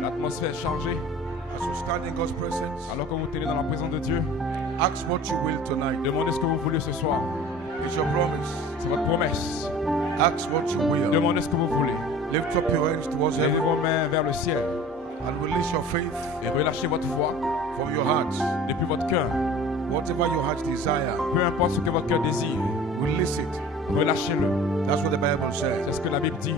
L'atmosphère est chargée. Alors que vous tenez dans la présence de Dieu, ask what you will tonight. Demandez ce que vous voulez ce soir. It's your promise. C'est votre promesse. Ask what you will. Demandez ce que vous voulez. Lift up your hands towards heaven. Levez vos mains vers le ciel. And release your faith. Et relâchez votre foi. From your heart. Depuis votre cœur. Whatever your heart desire. Peu importe ce que votre cœur désire. Release it. Relâchez-le. That's what the Bible says. C'est ce que la Bible dit.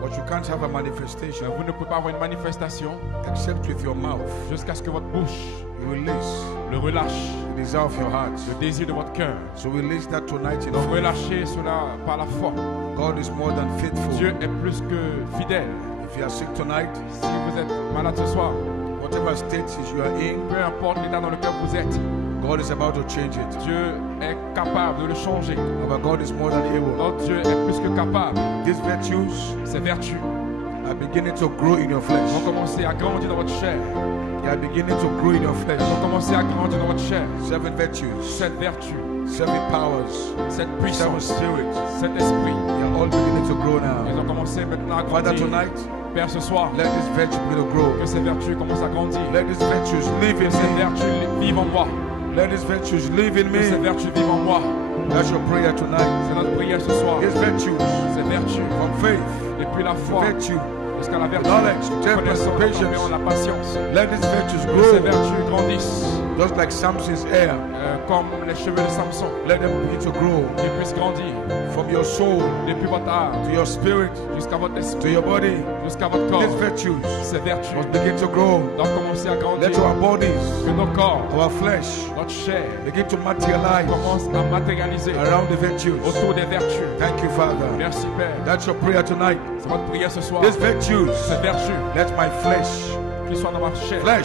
But you can't have a manifestation. Vous ne pouvez pas avoir une manifestation. Except with your mouth. Jusqu'à ce que votre bouche. You release. Le relâche. The desire of your heart. Le désir de votre cœur. So release that tonight in Donc relâchez cela par la foi. God is more than faithful. Dieu est plus que fidèle. If you are sick tonight, si vous êtes malade ce soir, whatever state you are in, peu importe l'état dans lequel vous êtes, God is about to change it. Dieu est capable de le changer. Our God is more than able. Notre Dieu est plus que capable. These virtues, ces vertus, are beginning to grow in your flesh. Vont commencer à grandir dans votre chair. They are beginning to grow in your flesh. Vont commencer à grandir dans votre chair. 7 virtues. 7 vertus. 7 powers. 7 puissances. 7 spirits. 7 esprits. They are all beginning to grow now. Ils ont commencé maintenant à grandir. Father, tonight, Père, ce soir, let this virtue begin to grow. Que ces vertus commencent à grandir. Let these virtues live in me. Que ces vertus vivent en moi. Let these virtues live in me. Que ces vertus vivent en moi. That's your prayer tonight. C'est notre prière ce soir. These virtues, ces vertus, from faith, depuis la foi, virtue, jusqu'à la vertu, knowledge, temperance, patience. La patience. Let these virtues que grow. ces vertus grandissent. Just like Samson's hair. Comme les cheveux de Samson. Let them begin to grow. Qu'ils puissent grandir. From your soul, depuis votre âme, to your spirit, jusqu'à votre esprit, to your body, jusqu'à votre corps. These virtues, ces vertus, must begin to grow. Doivent commencer à grandir. Let our bodies, que nos corps, our flesh, notre chair, begin to materialize. Commence à matérialiser. Around the virtues. Autour des vertus. Thank you, Father. Merci, Père. That's your prayer tonight. C'est votre prière ce soir. These virtues, ces vertus, let my flesh, qu'ils soient dans ma chair, ma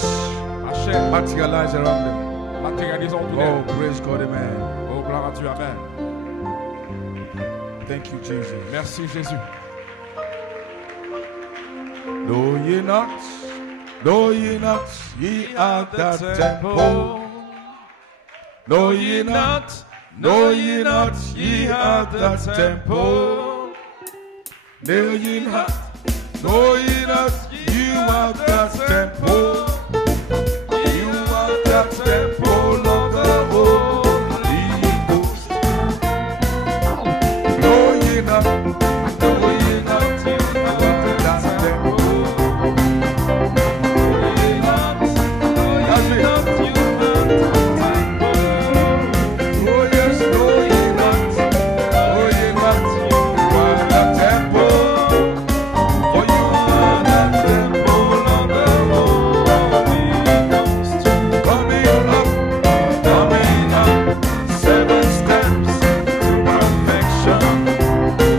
chair, materialize around them. Matérialisons tout. Oh, praise God, amen. Oh, gloire à Dieu, amen. Thank you, Jesus. Merci, Jésus. Know ye not, ye are the temple. Know ye not, ye are the temple. Know ye not, you are the temple. You are the temple of the Holy Ghost. Know ye not, you are the temple.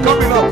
Coming up.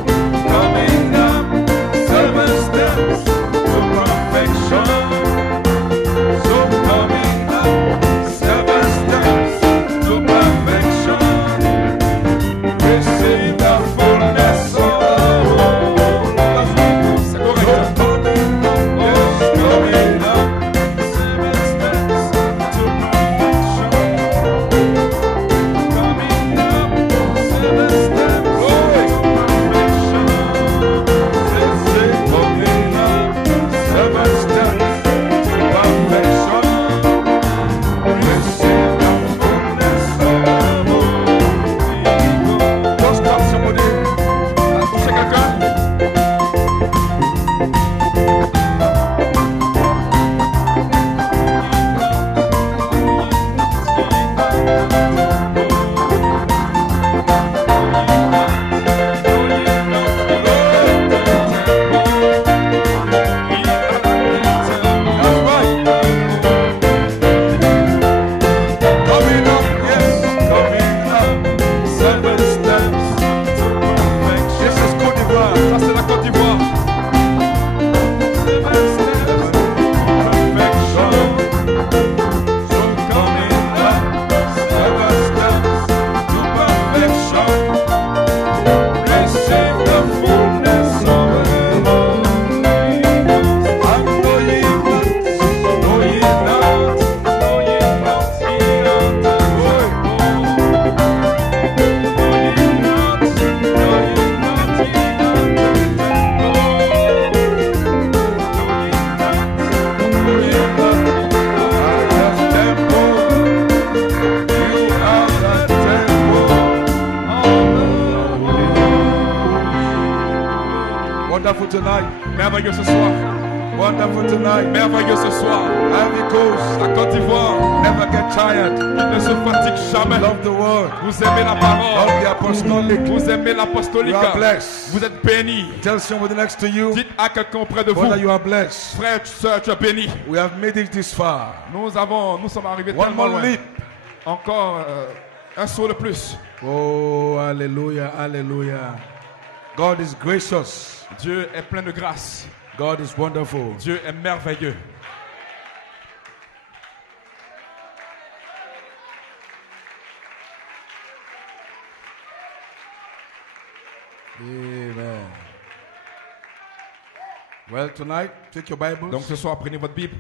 Wonderful tonight. Merveilleux ce soir. Wonderful tonight. Merveilleux ce soir. Ivory Coast. La Côte d'Ivoire. Never get tired. Il ne se fatigue jamais. Love the word. Vous aimez la parole. Love the apostolic. Vous aimez l'apostolique. You are blessed. Vous êtes bénis. Tell somebody next to you. Dites à quelqu'un près de vous. Brother, you are blessed. Frère, sœur, tu es béni. We have made it this far. Nous sommes arrivés One tellement more loin. leap. Encore un saut de plus. Oh, hallelujah, hallelujah. God is gracious. Dieu est plein de grâce. God is wonderful. Dieu est merveilleux. Amen. Well, tonight, take your Bibles. Donc ce soir, prenez votre Bible.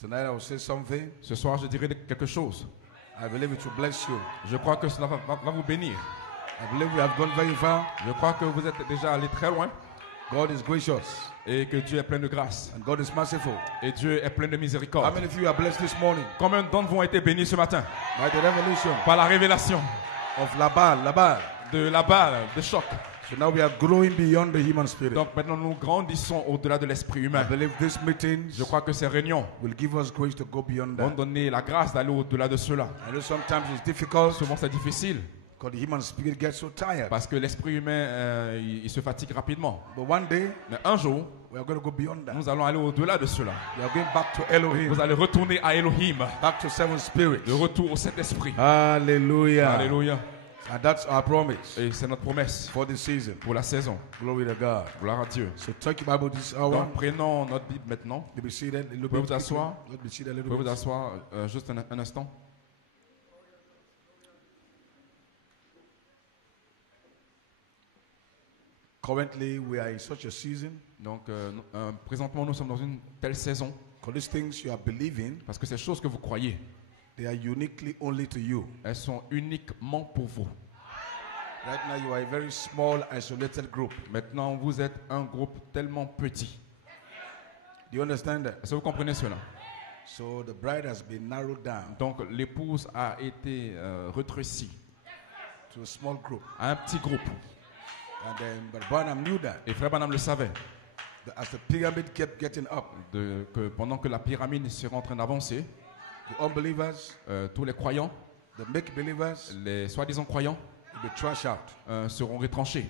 Tonight I will say something. Ce soir, je dirai quelque chose. I believe it will bless you. Je crois que cela va vous bénir. I believe we have gone very far. Je crois que vous êtes déjà allé très loin God is gracious et que Dieu est plein de grâce and God is merciful. et Dieu est plein de How miséricorde. many of you are blessed this morning Combien d'entre vous ont été bénis ce matin by the revelation par la révélation of Labal? de la balle, de choc? So now we are growing beyond the human spirit. Donc maintenant, nous grandissons au-delà de l'esprit humain. I believe these meetings Je crois que ces réunions will give us grace to go beyond vont that. donner la grâce d'aller au-delà de cela. I know sometimes it's difficult Souvent, c'est difficile because the human spirit gets so tired. parce que l'esprit humain, il se fatigue rapidement. But one day, Mais un jour, we are going to go beyond that. nous allons aller au-delà de cela. We are going back to Elohim, Vous allez retourner à Elohim, back to seven spirits. de retour au Saint-Esprit. Hallelujah. Alléluia. And that's our promise Et c'est notre promesse for this season. pour la saison. Glory to God. Gloire à Dieu. So take your Bible this hour. Donc prenons notre Bible maintenant. Be seated a little Pouvez bit. vous asseoir? Let me seated a Vous little pouvez vous bit. asseoir juste un instant. Currently, we are in such a season. Donc présentement, nous sommes dans une telle saison Because these things you are believing, parce que ces choses que vous croyez, they are uniquely only to you. elles sont uniquement pour vous. Right now, you are a very small, isolated group. Maintenant, vous êtes un groupe tellement petit. Do you understand that? Est-ce que vous comprenez cela? So the bride has been narrowed down Donc l'épouse a été rétrécie to a small group. à un petit groupe. And then, but Branham knew that. Et Frère Branham le savait, That as the pyramid kept getting up, que pendant que la pyramide serait en train d'avancer, the unbelievers, tous les croyants, the make believers, les soi-disant croyants, will be trashed out. seront retranchés.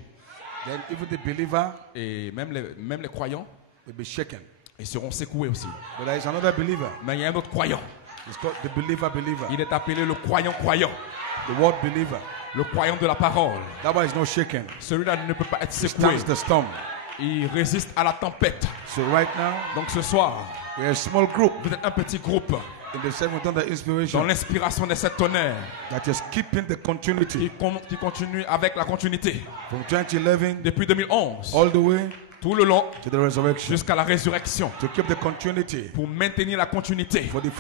Then even the believer Et même les croyants, will be shaken. ils seront secoués aussi. But there is another believer. Mais il y a un autre croyant. It's called the believer. Il est appelé le croyant-croyant. The word believer. Le croyant de la parole. That one is not shaken. Celui-là ne peut pas être He secoué. stands the storm. Il résiste à la tempête. So right now, Donc ce soir, we are a small group vous êtes un petit groupe in the seven thunder dans inspiration l'inspiration des sept tonnerres that is keeping the continuity qui continue avec la continuité. from 2011 Depuis 2011, all the way tout le long, to the resurrection. jusqu'à la résurrection. To keep the continuity Pour maintenir la continuité for the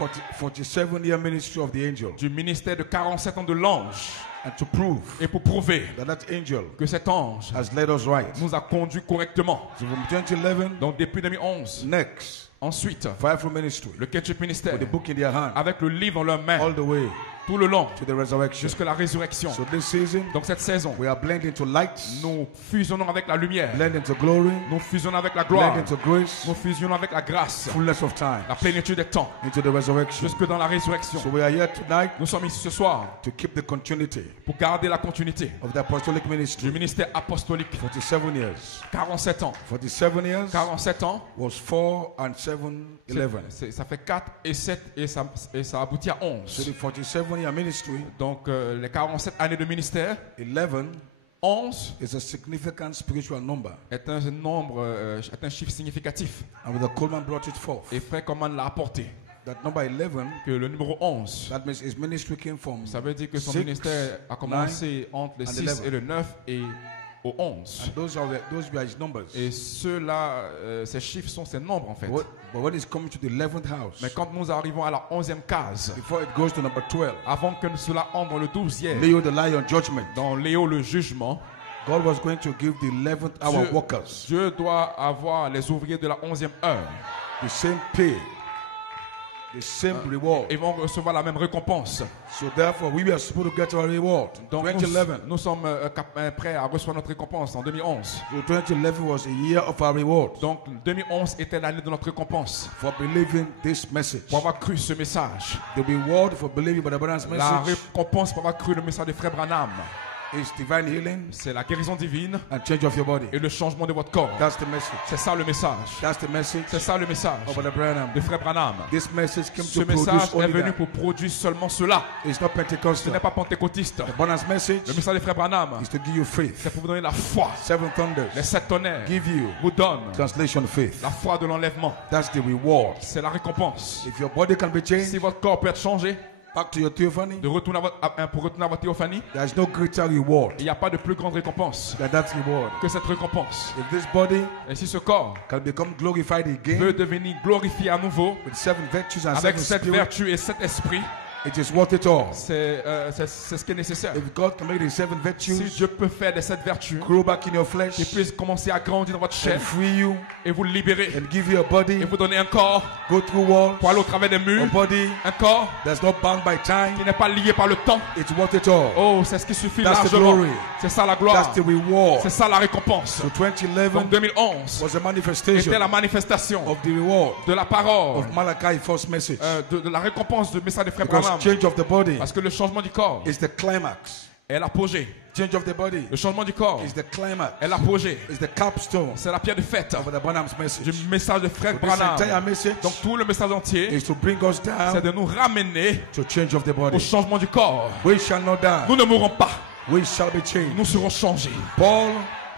47-year ministry of the angel. du ministère de 47 ans de l'ange. And to prove Et pour prouver that angel que cet ange has led us right. nous a conduits correctement. So from 2011, Donc depuis 2011, next, ensuite, Fivefold Ministry, le Ketchup ministère, with the book in their hand, avec le livre dans leurs mains, all the way tout le long, to the resurrection. jusqu'à la résurrection. So this season, Donc cette saison, we are blending to light, nous fusionnons avec la lumière, blending to glory, nous fusionnons avec la gloire, blending to grace, nous fusionnons avec la grâce, fullness of time, la plénitude des temps, into the resurrection. jusque dans la résurrection. So we are here tonight Nous sommes ici ce soir to keep the continuity pour garder la continuité of the apostolic du ministry. ministère apostolique. 47 years. 47 ans. 47 years 47 ans, was 4 and 7, 11. ça fait 4 et 7 et ça aboutit à So 11. the 47-year ministry, Donc les 47 années de ministère, 11 11 is a significant spiritual number. est un nombre, est un chiffre significatif. And the Coleman brought it forth. Et Frère Coman l'a apporté. That number 11, Que le numéro 11, that means his ministry came from ça veut dire que son 6, ministère a commencé entre le and 6 11. et le 9 et au 11. and those were his numbers. Et ceux-là, ces chiffres sont ces nombres en fait. But when it's coming to the 11th house, Mais quand nous arrivons à la 11e case, before it goes to number 12, avant que cela entre dans le 12e, Leo the Lion judgment, dans Léo le jugement, God was going to give the 11th hour workers Dieu doit avoir les ouvriers de la 11e heure the same pay the same reward. Ils vont recevoir la même récompense. So therefore, we are supposed to get our reward. Donc 2011. nous sommes prêts à recevoir notre récompense en 2011. So 2011 was a year of our reward. Donc 2011 était l'année de notre récompense. For believing this message. Pour avoir cru ce message. The reward for believing Brother Branham's message. La récompense pour avoir cru le message de Frère Branham. Is divine healing. C'est la guérison divine. And change of your body. Et le changement de votre corps. That's the message. C'est ça le message. That's the message. C'est ça le message. Of Brother Branham. De Frère Branham. This message came Ce to message produce est venu pour produire seulement cela. It's not Ce Pentecostal. n'est pas pentecôtiste. The Branham's message Le message de Frère Branham, is to give you faith. c'est pour vous donner la foi. Seven thunders. Les 7 tonnerres Give you vous donnent translation faith. la foi de l'enlèvement. That's the reward. C'est la récompense. If your body can be changed, Si votre corps peut être changé, back to your theophany, pour retourner à votre théophanie, there's no greater reward il n'y a pas de plus grande récompense than that reward. que cette récompense. If this body Et si ce corps can become glorified veut again devenir glorifié à nouveau, with seven virtues and avec seven 7 spirits, vertus et 7 esprits, it is worth it all. c'est ce qui est nécessaire. If God can make the seven Si virtues Dieu peut faire des 7 vertus grow back in your flesh qui puissent commencer à grandir dans votre chair and free you et vous libérer and give you a body, et vous donner un corps go through walls, pour aller au travers des a murs, body un corps that's not bound by qui time, n'est pas lié par le temps. it's worth it all. Oh, c'est ce qui suffit That's the largement. glory. C'est ça la gloire. That's the reward. C'est ça la récompense. So 2011 Donc 2011 was a était manifestation la manifestation of the reward de la parole, of Malachi first message. de la récompense du message de Frère Because Branham. change of the body Parce que le changement du corps is the climax. est l'apogée. Change of the body Le changement du corps is the climax. est l'apogée. Is the capstone C'est la pierre de fête of the Branham's message. du message de Frère So this entire Branham. message Donc tout le message entier, is to bring us c'est down de nous ramener to change of the au body. changement du corps. We shall not die. Nous ne mourrons pas. We shall be changed. Nous serons changés. Paul,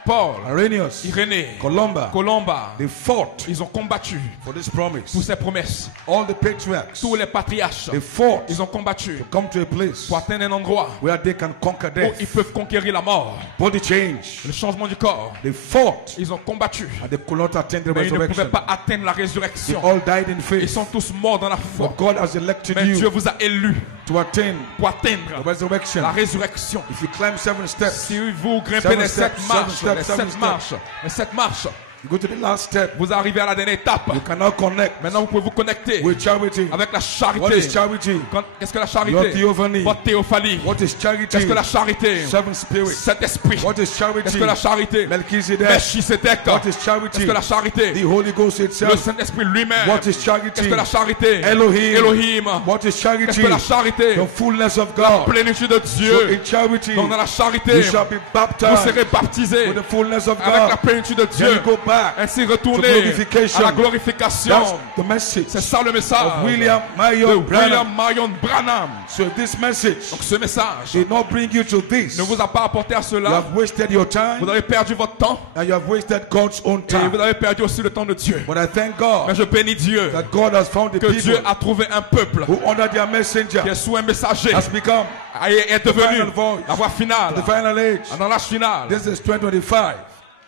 Paul, Irenaeus, Irénée, Columba, Colomba, they fought ils ont combattu for this pour promise. ces promesses. All the patriarchs, Tous les patriarches, they fought ils ont combattu to come to a place pour atteindre un endroit where they can conquer où death. ils peuvent conquérir la mort. Body change. Le changement du corps. They fought Ils ont combattu, and they could not attain the mais ils ne pouvaient resurrection. pas atteindre la They résurrection. all died in Ils faith. sont tous morts dans la foi. But God has elected Mais Dieu you vous a élus to attain pour the atteindre resurrection. la résurrection. If you climb 7 steps, Si vous grimpez Seven les 7 steps, marches, seven les steps, 7 seven marches, les 7 marches, you go to the last step, vous arrivez à la dernière étape. you cannot connect Maintenant, vous pouvez vous connecter with charity. avec la What charité. is charity? Qu'est-ce que la Your charité? theophany. Votre théophanie. What is charity? Qu'est-ce que la charité? Seven spirits. Cet esprit. What is charity? Qu'est-ce que la charité? Melchizedek. Melchisedec. What is charity? Qu'est-ce que la charité? The Holy Ghost Le itself. Saint-Esprit lui-même. What is Qu'est-ce charity? que la charité? Elohim. Elohim. What is Qu'est-ce charity? que la charité? The fullness of God. Plénitude de So Dieu. in charity, Donc dans la charité, you shall be vous baptized serez baptisés with the fullness of avec la God. plénitude de Then Dieu. you go back. Ainsi to retourner glorification. à la glorification. That's the message C'est ça le message of William de Marion William Branham. Marion Branham. So this message Donc ce message did not bring you to this. ne vous a pas apporté à You cela. have wasted your Vous time avez perdu votre temps and you have wasted God's own et vous time. avez perdu aussi le temps de Dieu. But I thank Mais God je bénis Dieu that God has found the que Dieu people a trouvé un peuple who under their qui messenger est sous un messager has become et est devenu final voice. la voix finale. the final age. Dans l'âge final, This is 2025.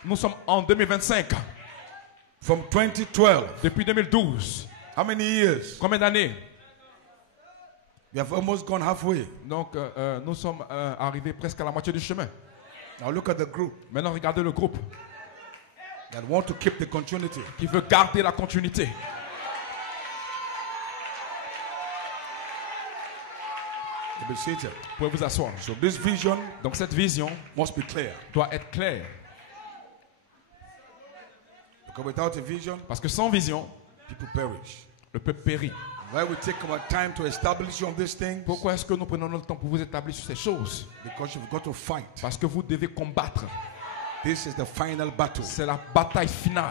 nous sommes en 2025. From 2012. Depuis 2012, How many years? combien d'années? We have almost gone halfway. Donc nous sommes arrivés presque à la moitié du chemin. Now look at the group Maintenant regardez le groupe that want to keep the continuity. qui veut garder la continuité. To be seated. Vous pouvez vous asseoir. So this vision Donc cette vision must be clear. doit être claire. Because without a vision, Parce que sans vision, people perish. le peuple périt. Why we take our time to establish on these things? Pourquoi est-ce que nous prenons notre temps pour vous établir sur ces choses? Because you've got to fight. Parce que vous devez combattre. This is the final battle. C'est la bataille finale.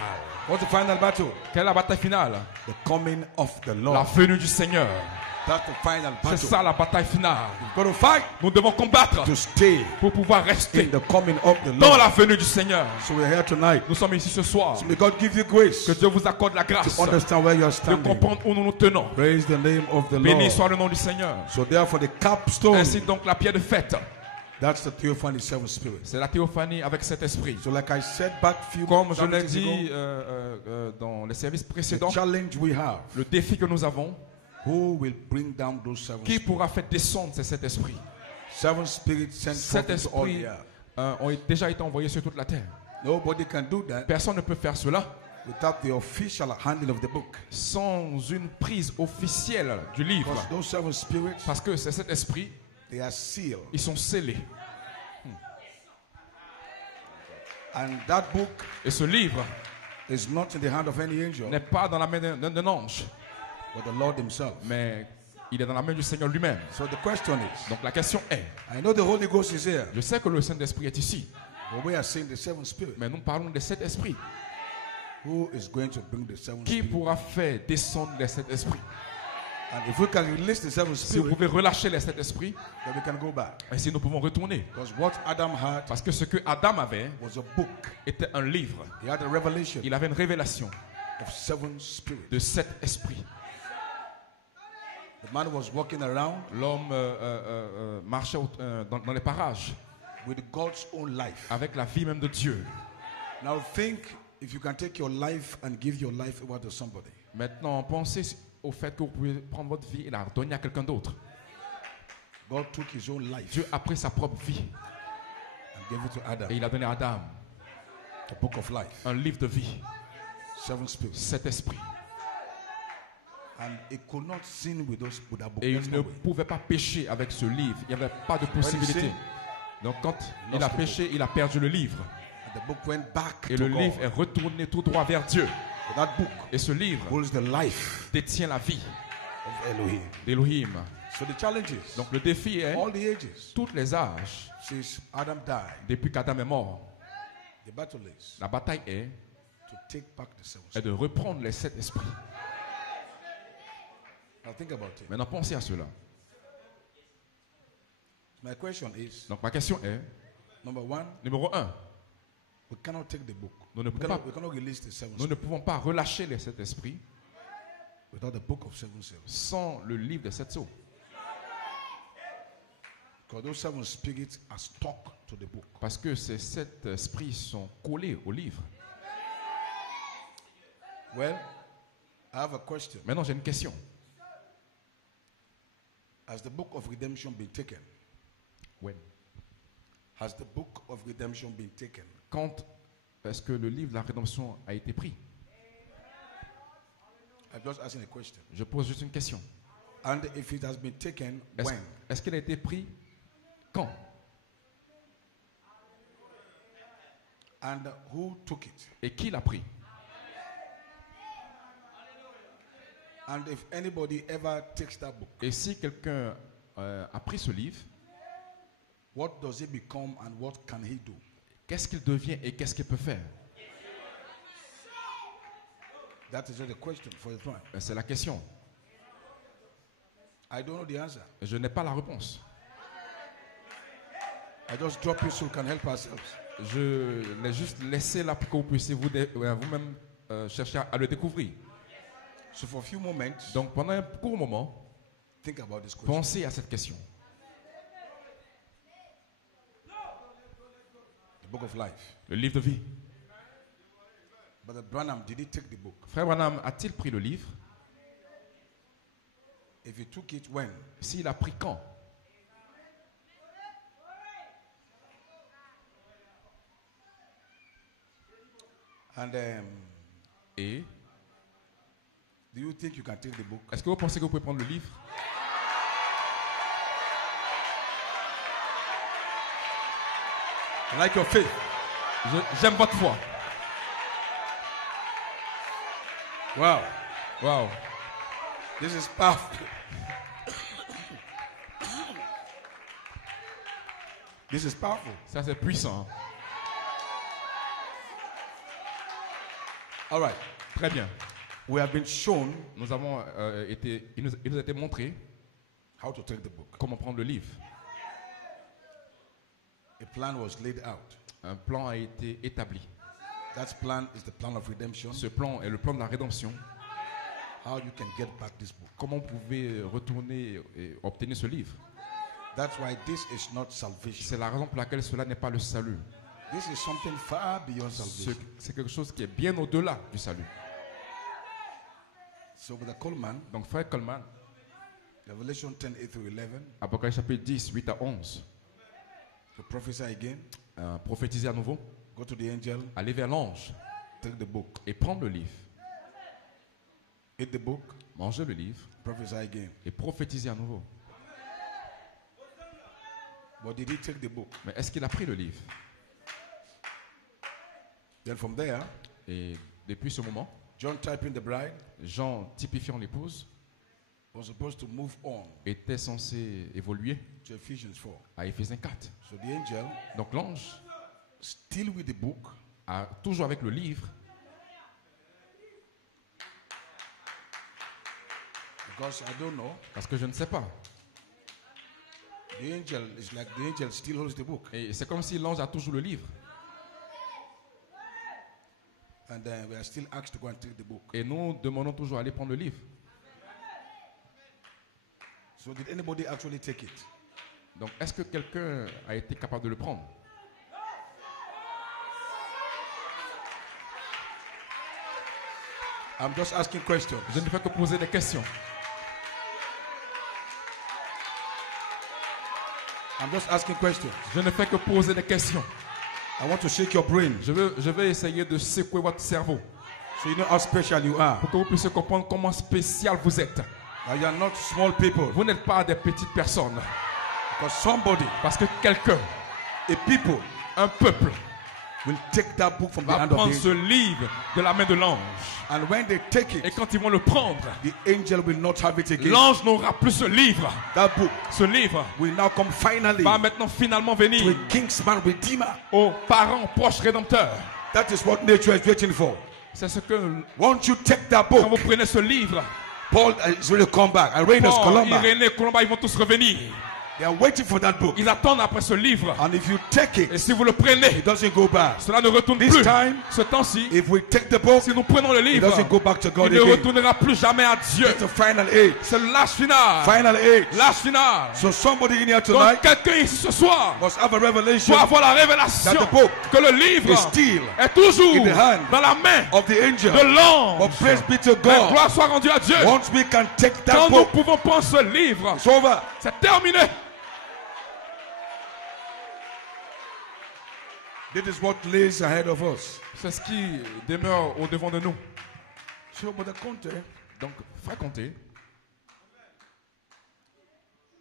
What's the final battle? Quelle est la bataille finale? The coming of the La Lord. venue du Seigneur. That's the final C'est battle. ça la bataille finale. You've got to fight Nous devons combattre to stay pour pouvoir in rester the coming of the dans Lord. la venue du Seigneur. So we're here tonight. Nous sommes ici ce soir. So may God give you grace Que Dieu vous accorde la grâce to understand where you're de standing. comprendre où nous nous tenons. Praise the name of the Béni Lord. soit le nom du Seigneur. So therefore the capstone, Ainsi donc la pierre de fête, that's the theophany seven spirits. c'est la théophanie avec cet esprit. So like I said back few Comme je l'ai Sundays dit ago, dans les services the précédents, challenge we have, le défi que nous avons, who will bring down those seven qui spirits? pourra faire descendre c'est cet esprit. Seven spirits sent Cet forth to all esprit the earth. ont déjà été envoyés sur toute la terre. Nobody can do that Personne ne peut faire cela without the official handling of the book. sans une prise officielle du livre. Because those 7 spirits, Parce que c'est cet esprit, they are sealed. ils sont scellés. And that book Et ce livre is not in the hand of any angel, n'est pas dans la main d'un ange, but the Lord himself. mais il est dans la main du Seigneur lui-même. So the question is, Donc la question est, I know the Holy Ghost is here, je sais que le Saint-Esprit est ici, but we are saying the 7 spirits. mais nous parlons des 7 esprits. Who is going to bring the 7 Qui spirits? pourra faire descendre les 7 esprits? And if we can release the 7 Si vous spirits, pouvez relâcher les 7 esprits, then we can go back. et si nous pouvons retourner. Because what Adam had Parce que ce que Adam avait was a book. était un livre. He had a revelation Il avait une révélation of 7 spirits. de 7 esprits. The man was walking around L'homme marchait dans les parages with God's own life. avec la vie même de Dieu. Now think if you can take your life and give your life over to somebody. Maintenant, pensez au fait que vous pouvez prendre votre vie et la donner à quelqu'un d'autre. God took his own life Dieu a pris sa propre vie and gave it to Adam. et il a donné à Adam The book of life. un livre de vie, 7 spirits. 7 esprits. And he could not sin with that book. Et There's il no ne way. pouvait pas pécher avec ce livre. Il n'y avait pas de possibilité. sinned, Donc quand il a péché, il a perdu le livre. And the book went back Et to le livre God. est retourné tout droit vers Dieu. But that book Et ce livre holds the life détient la vie of Elohim. d'Elohim. So the challenge is, Donc le défi est, all the ages, tous les âges, since Adam died, depuis qu'Adam est mort, the battle is la bataille est to take back the 7 de spirits. reprendre les 7 esprits. Now think about it. Maintenant, pensez à cela. My question is, Donc ma question est, number 1, numéro 1, we cannot take the book. nous ne pouvons pas, We cannot release the 7 nous ne spirits pouvons pas relâcher les 7 esprits without the book of 7 seals. sans le livre des 7 sceaux. Because those 7 spirits are stuck to the book. Parce que ces 7 esprits sont collés au livre. Well, I have a question. Maintenant, j'ai une question. Has the book of redemption been taken? When? Has the book of redemption been taken? Quand est-ce que le livre de la rédemption a été pris? I'm just asking a question. Je pose juste une question. And if it has been taken, Est-ce when? est-ce qu'il a été pris quand? And who took it? Et qui l'a pris? And if anybody ever takes that book, Et si quelqu'un a pris ce livre, what does it become and what can he do? qu'est-ce qu'il devient et qu'est-ce qu'il peut faire? That is not the question for the throne. C'est la question. I don't know the answer. Je n'ai pas la réponse. I just drop it so we can help ourselves. Je l'ai juste laissé là pour que vous puissiez vous-même chercher à le découvrir. So for a few moments, Donc pendant un court moment, think about this question. pensez à cette question. The book of life. Le livre de vie. Brother Branham, did he take the book? Frère Branham a-t-il pris le livre? If he took it, when? S'il a pris quand? And Et do you think you can take the book? est-ce que vous pensez que vous pouvez prendre le livre? I like your faith. J'aime votre foi. Wow. Wow. This is powerful. This is powerful. Ça c'est puissant. All right. Très bien. We have been shown Nous avons il nous a été montré how to take the book. comment prendre le livre. A plan was laid out. Un plan a été établi. That plan is the plan of redemption. Ce plan est le plan de la rédemption. How you can get back this book. Comment vous pouvez retourner et obtenir ce livre? That's why this is not salvation. C'est la raison pour laquelle cela n'est pas le salut. This is something far beyond salvation. C'est quelque chose qui est bien au-delà du salut. So Brother Coleman, Donc frère Coleman, Revelation 10, 8 through 11, Apocalypse chapitre 10, 8 à 11, to prophesy again, prophétiser à nouveau, go to the angel, aller vers l'ange, take the book. et prendre le livre. Eat the book. Manger le livre Prophesy again. et prophétiser à nouveau. But did he take the book? Mais est-ce qu'il a pris le livre? Then from there, Et depuis ce moment, John typing the bride Jean, typifiant l'épouse, was supposed to move on était censé évoluer to Ephesians 4. à Éphésiens 4. So the angel, Donc l'ange, still with the book, toujours avec le livre, because I don't know, parce que je ne sais pas. the angel is like the angel still holds the book. Et c'est comme si l'ange a toujours le livre. And then we are still asked to go and take the book. Et nous demandons toujours à aller prendre le livre. So did anybody actually take it? Donc est-ce que quelqu'un a été capable de le prendre? I'm just asking questions. Je ne fais que poser des questions. I'm just asking questions. Je ne fais que poser des questions. I want to shake your brain Je vais essayer de secouer votre cerveau so you know how special you are. pour que vous puissiez comprendre comment spécial vous êtes. That you are not small people. Vous n'êtes pas des petites personnes. Because somebody, Parce que quelqu'un, a people, un peuple, will take that book from the va hand of prendre the ce angel. livre de la main de l'ange. And when they take Et it, quand ils vont le prendre, the angel will not have it again. l'ange n'aura plus ce livre. That book Ce livre will now come finally va maintenant finalement to venir a kingsman redeemer. aux parents proches rédempteurs. That is what nature is waiting for. C'est ce que, Won't you take that quand vous book? prenez ce livre, Paul is going to come back. Irenaeus, Paul, Columba. Irénée, Colomba, ils vont tous revenir. They are waiting for that book. Ils attendent après ce livre. And if you take Et it, si vous le prenez, it doesn't go back. cela ne retourne This plus. time, Ce temps-ci, if we take the book, si nous prenons le it livre, doesn't go back to God il ne again. retournera plus jamais à Dieu. It's the final age. C'est l'âge final. Final age. L'âge final. So somebody in here Donc tonight quelqu'un ici ce soir must have a revelation doit avoir la révélation that the book que le livre is still est toujours in the hand dans la main of the angel. de l'ange. But praise be to Mais God. gloire soit rendue à Dieu. Once we can take Quand that nous book, pouvons prendre ce livre, it's over. c'est terminé. This is what lays ahead of us. C'est ce qui demeure au devant de nous. So, Brother Conte, Donc, frère Comté,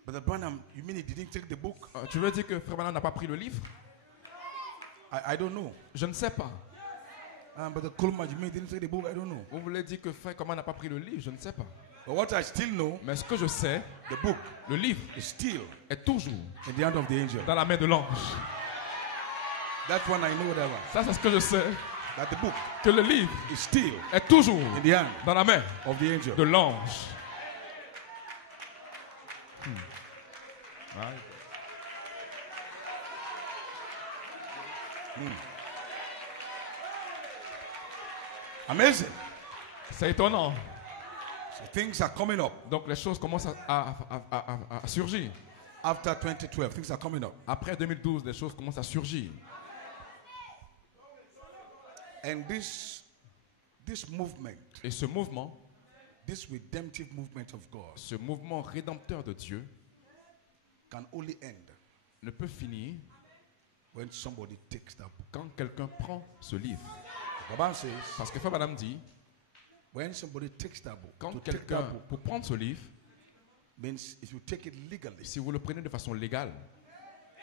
Brother Branham, you mean he didn't take the book? tu veux dire que frère Branham n'a pas pris le livre? I don't know. Je ne sais pas. Brother Coleman, you mean he didn't take the book? I don't know. Vous voulez dire que frère Coleman n'a pas pris le livre? Je ne sais pas. But what I still know, Mais ce que je sais, the book le livre is still est toujours in the hand of the angel. dans la main de l'ange. That one I know that one. Ça, c'est ce que je sais. That the book Que le livre is still est toujours in the hand dans la main of the angel. de l'ange. Right. Amazing. C'est étonnant. So things are coming up. Donc les choses commencent à surgir. After 2012, things are coming up. Après 2012, les choses commencent à surgir. And this movement, Et ce mouvement, this redemptive movement of God, ce mouvement rédempteur de Dieu, can only end ne peut finir when somebody takes that book. quand quelqu'un prend ce livre. The Bible says, Parce que frère Madame dit, when somebody takes that book, quand to take quelqu'un, that book pour prendre ce livre, means if you take it legally, si vous le prenez de façon légale,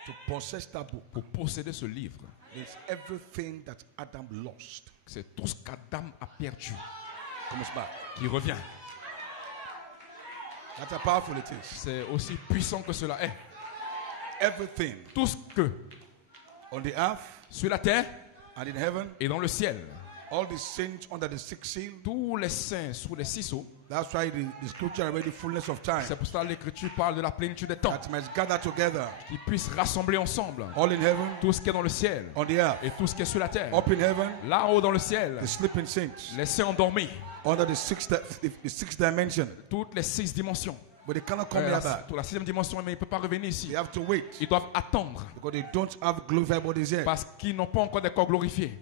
to possess that book, pour posséder ce livre, means everything that Adam lost c'est tout ce qu'Adam a perdu comes back. qui revient. That's how powerful it is. C'est aussi puissant que cela est. Everything Tout ce que on the earth sur la terre and in heaven, et dans le ciel, all the saints under the sixth seal. tous les saints sous les six sceaux, That's why the scripture already fullness of time c'est pour ça que l'Écriture parle de la plénitude des temps, that must gather together, qu'ils puissent rassembler ensemble all in heaven, tout ce qui est dans le ciel on the earth, et tout ce qui est sur la terre. up in heaven, Là-haut dans le ciel, the sleeping saints les saints endormis, under the sixth dimension. toutes les 6 dimensions. But they cannot come here back. La 6e dimension, mais ils ne peuvent pas revenir ici. They have to wait Ils doivent attendre because they don't have glorified bodies yet. parce qu'ils n'ont pas encore des corps glorifiés.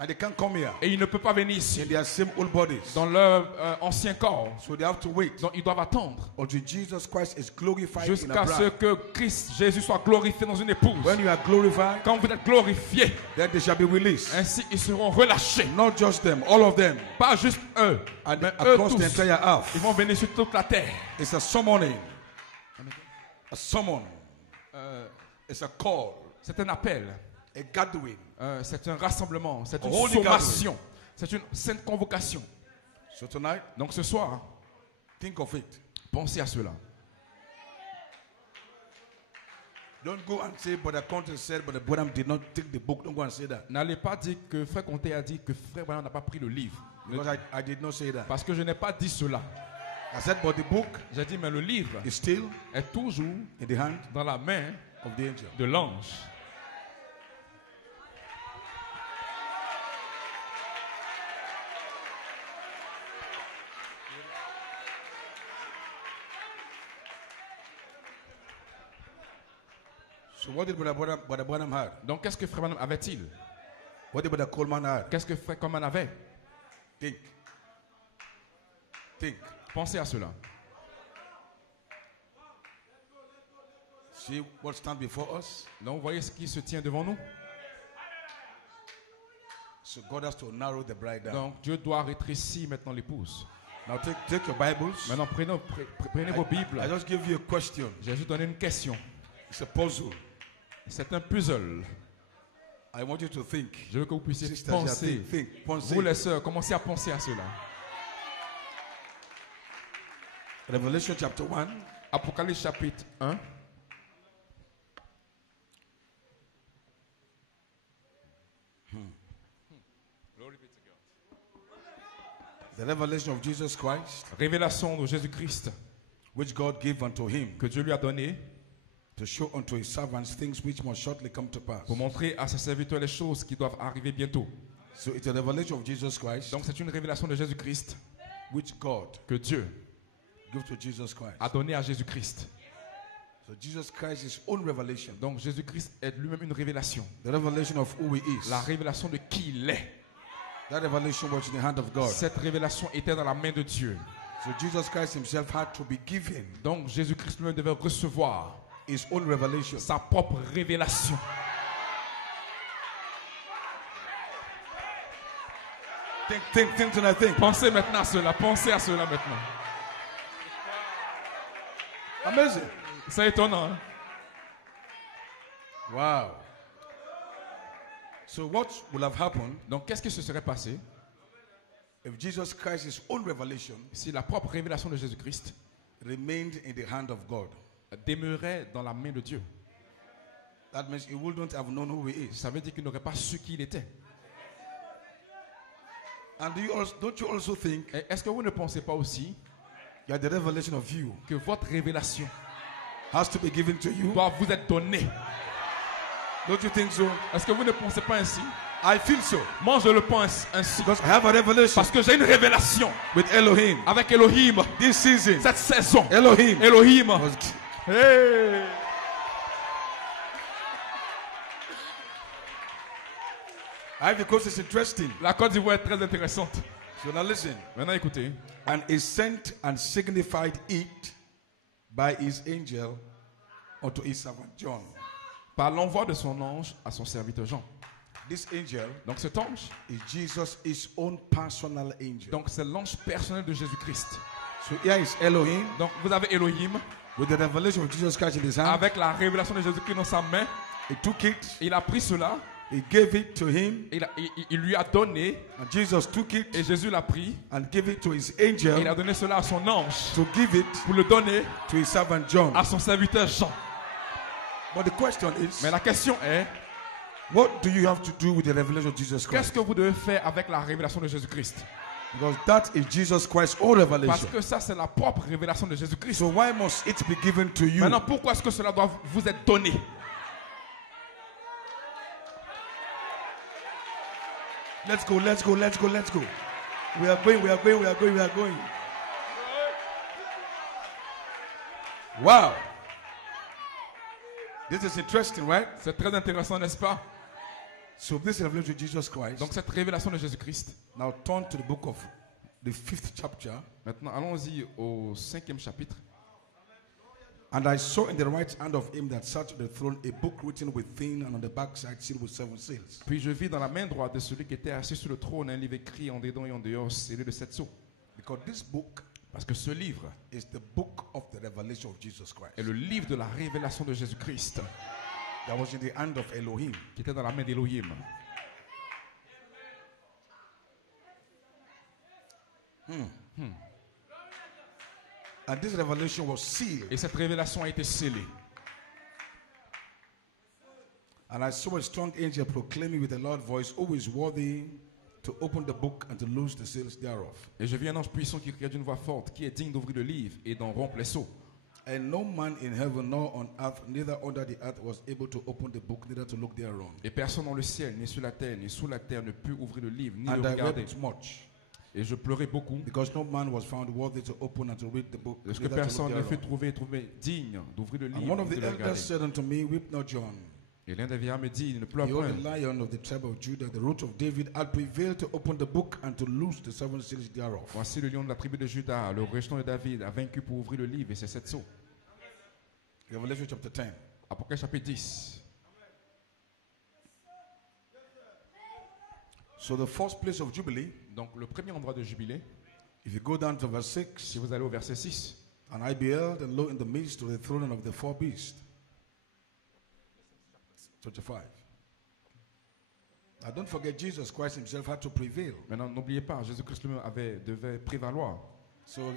And they can't come here Et il ne peut pas venir ici in their same old bodies. dans leur ancien corps. So they have to wait Donc ils doivent attendre until Jesus Christ is glorified in a jusqu'à ce bride. que Christ Jésus soit glorifié dans une épouse. When you are glorified, Quand vous êtes glorifiés, then they shall be released. ainsi ils seront relâchés. Not just them, all of them. Pas juste eux, And mais eux across the tous. entire earth. Ils vont venir sur toute la terre. It's a summoning. A summon. It's a call. C'est un appel. A gathering. C'est un rassemblement. C'est une Holy sommation. C'est une sainte convocation. So tonight, Donc ce soir, think of it. pensez à cela. Don't go and say, but the country said, but the Branham did not take the book. Don't go and say that. N'allez pas dire que Frère Comté a dit que Frère Branham n'a pas pris le livre. Because I did not say that. Parce que je n'ai pas dit cela. I said, but the book J'ai dit, mais le livre is still est toujours in the hand dans la main of the angel. de l'ange. So what did Brother Branham have? Donc qu'est-ce que Frère Branham avait-il? What did Brother Coleman have? Qu'est-ce que Frère Coleman avait? Think. Think. Pensez à cela. See what stands before us? Donc vous voyez ce qui se tient devant nous? So God has to narrow the bride down. Donc Dieu doit rétrécir maintenant l'épouse. Now take your Bibles. Maintenant prenez vos Bibles. I just give you a question. J'ai juste donné une question. It's a puzzle. C'est un puzzle. I want you to think. Je veux que vous puissiez Sisters, penser. think. Vous les sœurs, commencez à penser à cela. Revelation chapter 1. Apocalypse chapitre 1. The revelation of Jesus Christ, Révélation de Jésus-Christ which God gave unto him que Dieu lui a donné to show unto his servants things which must shortly come to pass. pour montrer à ses serviteurs les choses qui doivent arriver bientôt. So it's a revelation of Jesus Christ, Donc c'est une révélation de Jésus-Christ which God que Dieu gave to Jesus Christ. a donné à Jésus-Christ. So Jesus Christ is his own revelation. Donc Jésus-Christ est lui-même une révélation. The revelation of who he is. La révélation de qui il est. That revelation was in the hand of God. Cette révélation était dans la main de Dieu. So Jesus Christ himself had to be given Donc Jésus-Christ lui-même devait recevoir his own revelation. sa propre révélation. Think tonight, think. Pensez maintenant à cela. Pensez à cela maintenant. Amazing. C'est étonnant. Hein? Wow. So what will have happened Donc qu'est-ce qui se serait passé if Jesus Christ's own revelation si la propre révélation de Jésus-Christ remained in the hand of God? demeurait dans la main de Dieu? That means he wouldn't have known who he is. Ça veut dire qu'il n'aurait pas su qui il était. And don't you also think Et est-ce que vous ne pensez pas aussi that the revelation of you que votre révélation has to be given to you? doit vous être donnée? Don't you think so? Est-ce que vous ne pensez pas ainsi? I feel so. Moi je le pense ainsi. Because I have a revelation Parce que j'ai une révélation with Elohim. avec Elohim. This season, Cette saison, Elohim Elohim. was Hey. because it's interesting. La Côte d'Ivoire est très intéressante. So now listen. Maintenant écoutez. And he sent and signified it by his angel unto his servant John. Par l'envoi de son ange à son serviteur Jean. This angel Donc cet ange, is Jesus, his own personal angel. donc c'est l'ange personnel de Jésus-Christ. So here is Elohim Donc vous avez Elohim with the revelation of Jesus Christ in his hand. avec la révélation de Jésus-Christ dans sa main. He took it, Il a pris cela, he gave it to him, il lui a donné and Jesus took it et Jésus l'a pris. and gave it to his Et il a angel donné cela à son ange to give it pour le donner to his servant John. à son serviteur Jean. But the question is, Mais la question est, what do you have to do with the revelation of Jesus qu'est-ce Christ? que vous devez faire avec la révélation de Jésus-Christ? Because that is Jesus Christ's own Parce revelation. que ça, c'est la propre révélation de Jésus-Christ. So why must it be given to you? Maintenant, pourquoi est-ce que cela doit vous être donné? Let's go, let's go, let's go, let's go. We are going, we are going, we are going, we are going. Wow. This is interesting, right? C'est très intéressant, n'est-ce pas? So this revelation of Jesus Christ. Donc cette révélation de Jésus-Christ. Now turn to the book of the 5th chapter. Maintenant, allons-y au 5e chapitre. And I saw in the right hand of him that sat on the throne a book written with thin and on the backside sealed with 7 seals. Puis je vis dans la main droite de celui qui était assis sur le trône un livre écrit en dedans et en dehors, scellé de 7 sceaux. Because this book Parce que ce livre is the book of the revelation of Jesus Christ. est le livre de la révélation de Jésus-Christ, That was in the hand of Elohim. qui était dans la main d'Élohim. And this revelation was sealed. Et cette révélation a été scellée. And I saw a strong angel proclaiming with a loud voice, who is worthy to open the book and to loose the seals thereof. Et je vis un ange puissant qui cria d'une voix forte, qui est digne d'ouvrir le livre et d'en rompre les sceaux. And no man in heaven nor on earth, neither under the earth, was able to open the book, neither to look thereon. Et personne dans le ciel, ni sur la terre, ni sous la terre ne put ouvrir le livre, ni And le I regarder. wept much, Et je pleurais beaucoup, because no man was found worthy to open and to read the book, parce que neither to personne look ne fut thereon. trouvé digne d'ouvrir le And livre one of et the de le elders regarder. said unto me, Weep not, John. Et l'un des vieillards me dit, ne pleure Behold, point, the Lion of the tribe of Judah, the root of David, hath prevailed to open the book and to loose the 7 seals thereof. voici le lion de la tribu de Juda, le rejeton de David, a vaincu pour ouvrir le livre et ses 7 sceaux. Revelation chapter 10. Apocalypse chapitre 10. So the first place of Jubilee, Donc le premier endroit de jubilé, if you go down to verse 6, si vous allez au verset 6, and I beheld, and lo, in the midst of the throne and of the 4 beasts. Chapter 5. Now don't forget, Jesus Christ himself had to prevail. maintenant n'oubliez pas, Jésus-Christ lui-même devait prévaloir. So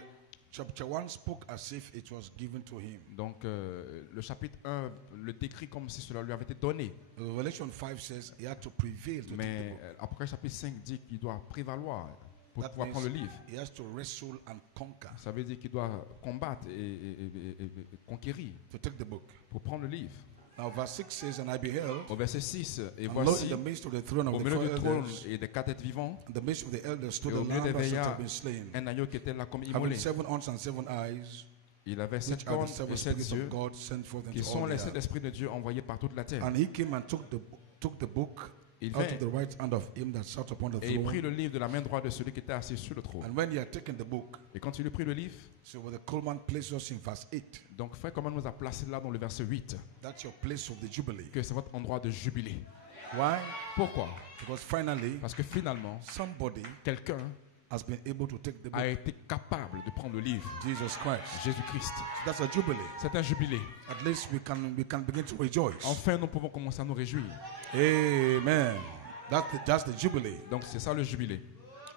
chapter 1 spoke as if it was given to him. Donc le chapitre 1 le décrit comme si cela lui avait été donné. Revelation 5 says he had to prevail to take the Mais book. Apocalypse chapitre 5 dit qu'il doit prévaloir pour That pouvoir means prendre le livre. he has to wrestle and conquer Ça veut dire qu'il doit combattre et conquérir to take the book. pour prendre le livre. Now verse 6 says, and I beheld, Au verset 6, et and lo, voici, in the midst of the throne of au the milieu 4 du trône elders, et des 4 êtres vivants, in the midst of the elders stood et the au milieu des lamb that should have veillards, been slain, un agneau qui était là comme having immolé. 7 horns and 7 eyes, Il avait which 7 are cornes the 7 et 7 spirits yeux, of God sent forth qui into sont all les the 7 earth. esprits de Dieu envoyés par toute la terre. And he came and took the book Il out vint of the right hand of him that sat upon the et il prit throne. le livre de la main droite de celui qui était assis sur le trône. And when he had taken the book, Et quand il eut pris le livre, so where the Coleman places us in verse 8, donc frère, comment nous a placé là dans le verset 8, that's your place of the Jubilee. que c'est votre endroit de jubilé. Why? Pourquoi? Because finally, Parce que finalement, somebody quelqu'un has been able to take the book. a été capable de prendre le livre. Jesus Christ. Jésus-Christ. That's a Jubilee. C'est un jubilé. At least we can begin to rejoice. Enfin, nous pouvons commencer à nous réjouir. Amen. That's the Jubilee. Donc c'est ça le jubilé.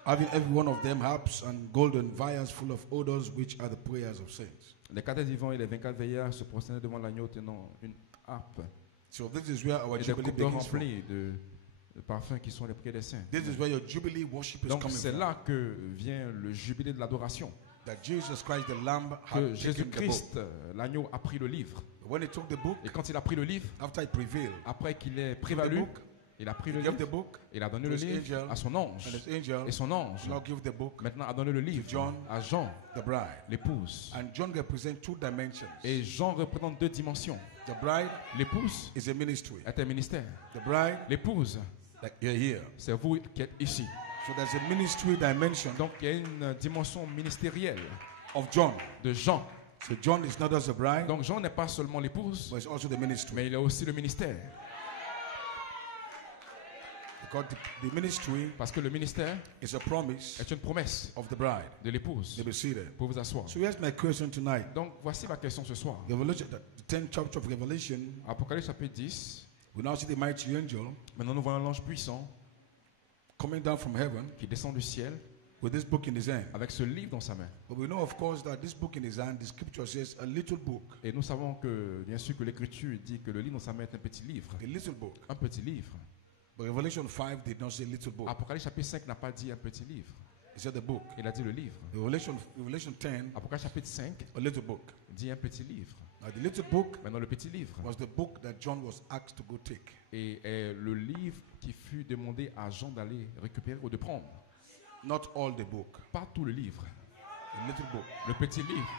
Having every one of them harps and golden vials full of odors, which are the prayers of saints. Les 4 êtres vivants et les 24 veillards se prosternaient devant l'agneau tenant une harpe So this is where our et des Jubilee coupes d'or begins from. remplies de parfums qui sont les prières des saints. This is where your Jubilee worship is Donc coming c'est from. là que vient le jubilé de l'adoration. That Jesus Christ, the Lamb, Que had taken the book. Jésus-Christ, l'agneau, a pris le livre. When he took the book, Et quand il a pris le livre, after he prevailed, après qu'il ait prévalu, book, il a pris he le gave the livre, book, il a donné to le his livre angel, à son and ange. his angel Et son ange, now give the book maintenant, a donné le livre John, à Jean, the bride. l'épouse. And John represents 2 dimensions. Et Jean représente 2 dimensions. The bride L'épouse is a ministry. est un ministère. The bride, L'épouse, like you're here. c'est vous qui êtes ici. So there's a ministry dimension Donc il y a une dimension ministérielle of John. de Jean. So John is not just the bride, Donc Jean n'est pas seulement l'épouse, but it's also the ministry. mais il a aussi le ministère. Because the ministry Parce que le ministère is a promise est une promesse of the bride. de l'épouse. They be seated. Pour vous asseoir. So here's my question tonight. Donc voici ma question ce soir. Revelation, the 10th chapter of Revelation, Apocalypse chapitre 10. we now see the mighty angel Maintenant nous voyons l'ange puissant coming down from heaven qui descend du ciel with this book in his hand. avec ce livre dans sa main. But we know, of course, that this book in his hand, the scripture says, a little book. Et nous savons que, bien sûr, que l'Écriture dit que le livre dans sa main est un petit livre. A little book. Un petit livre. But Revelation 5 did not say little book. Apocalypse chapitre 5 n'a pas dit un petit livre. He said the book. Il a dit le livre. Revelation 10, Apocalypse chapitre 5 a little book. dit un petit livre. Now, the little book Maintenant, le petit livre was the book that John was asked to go take. est le livre qui fut demandé à Jean d'aller récupérer ou de prendre. Not all the book. Pas tout le livre. The little book. Le petit livre.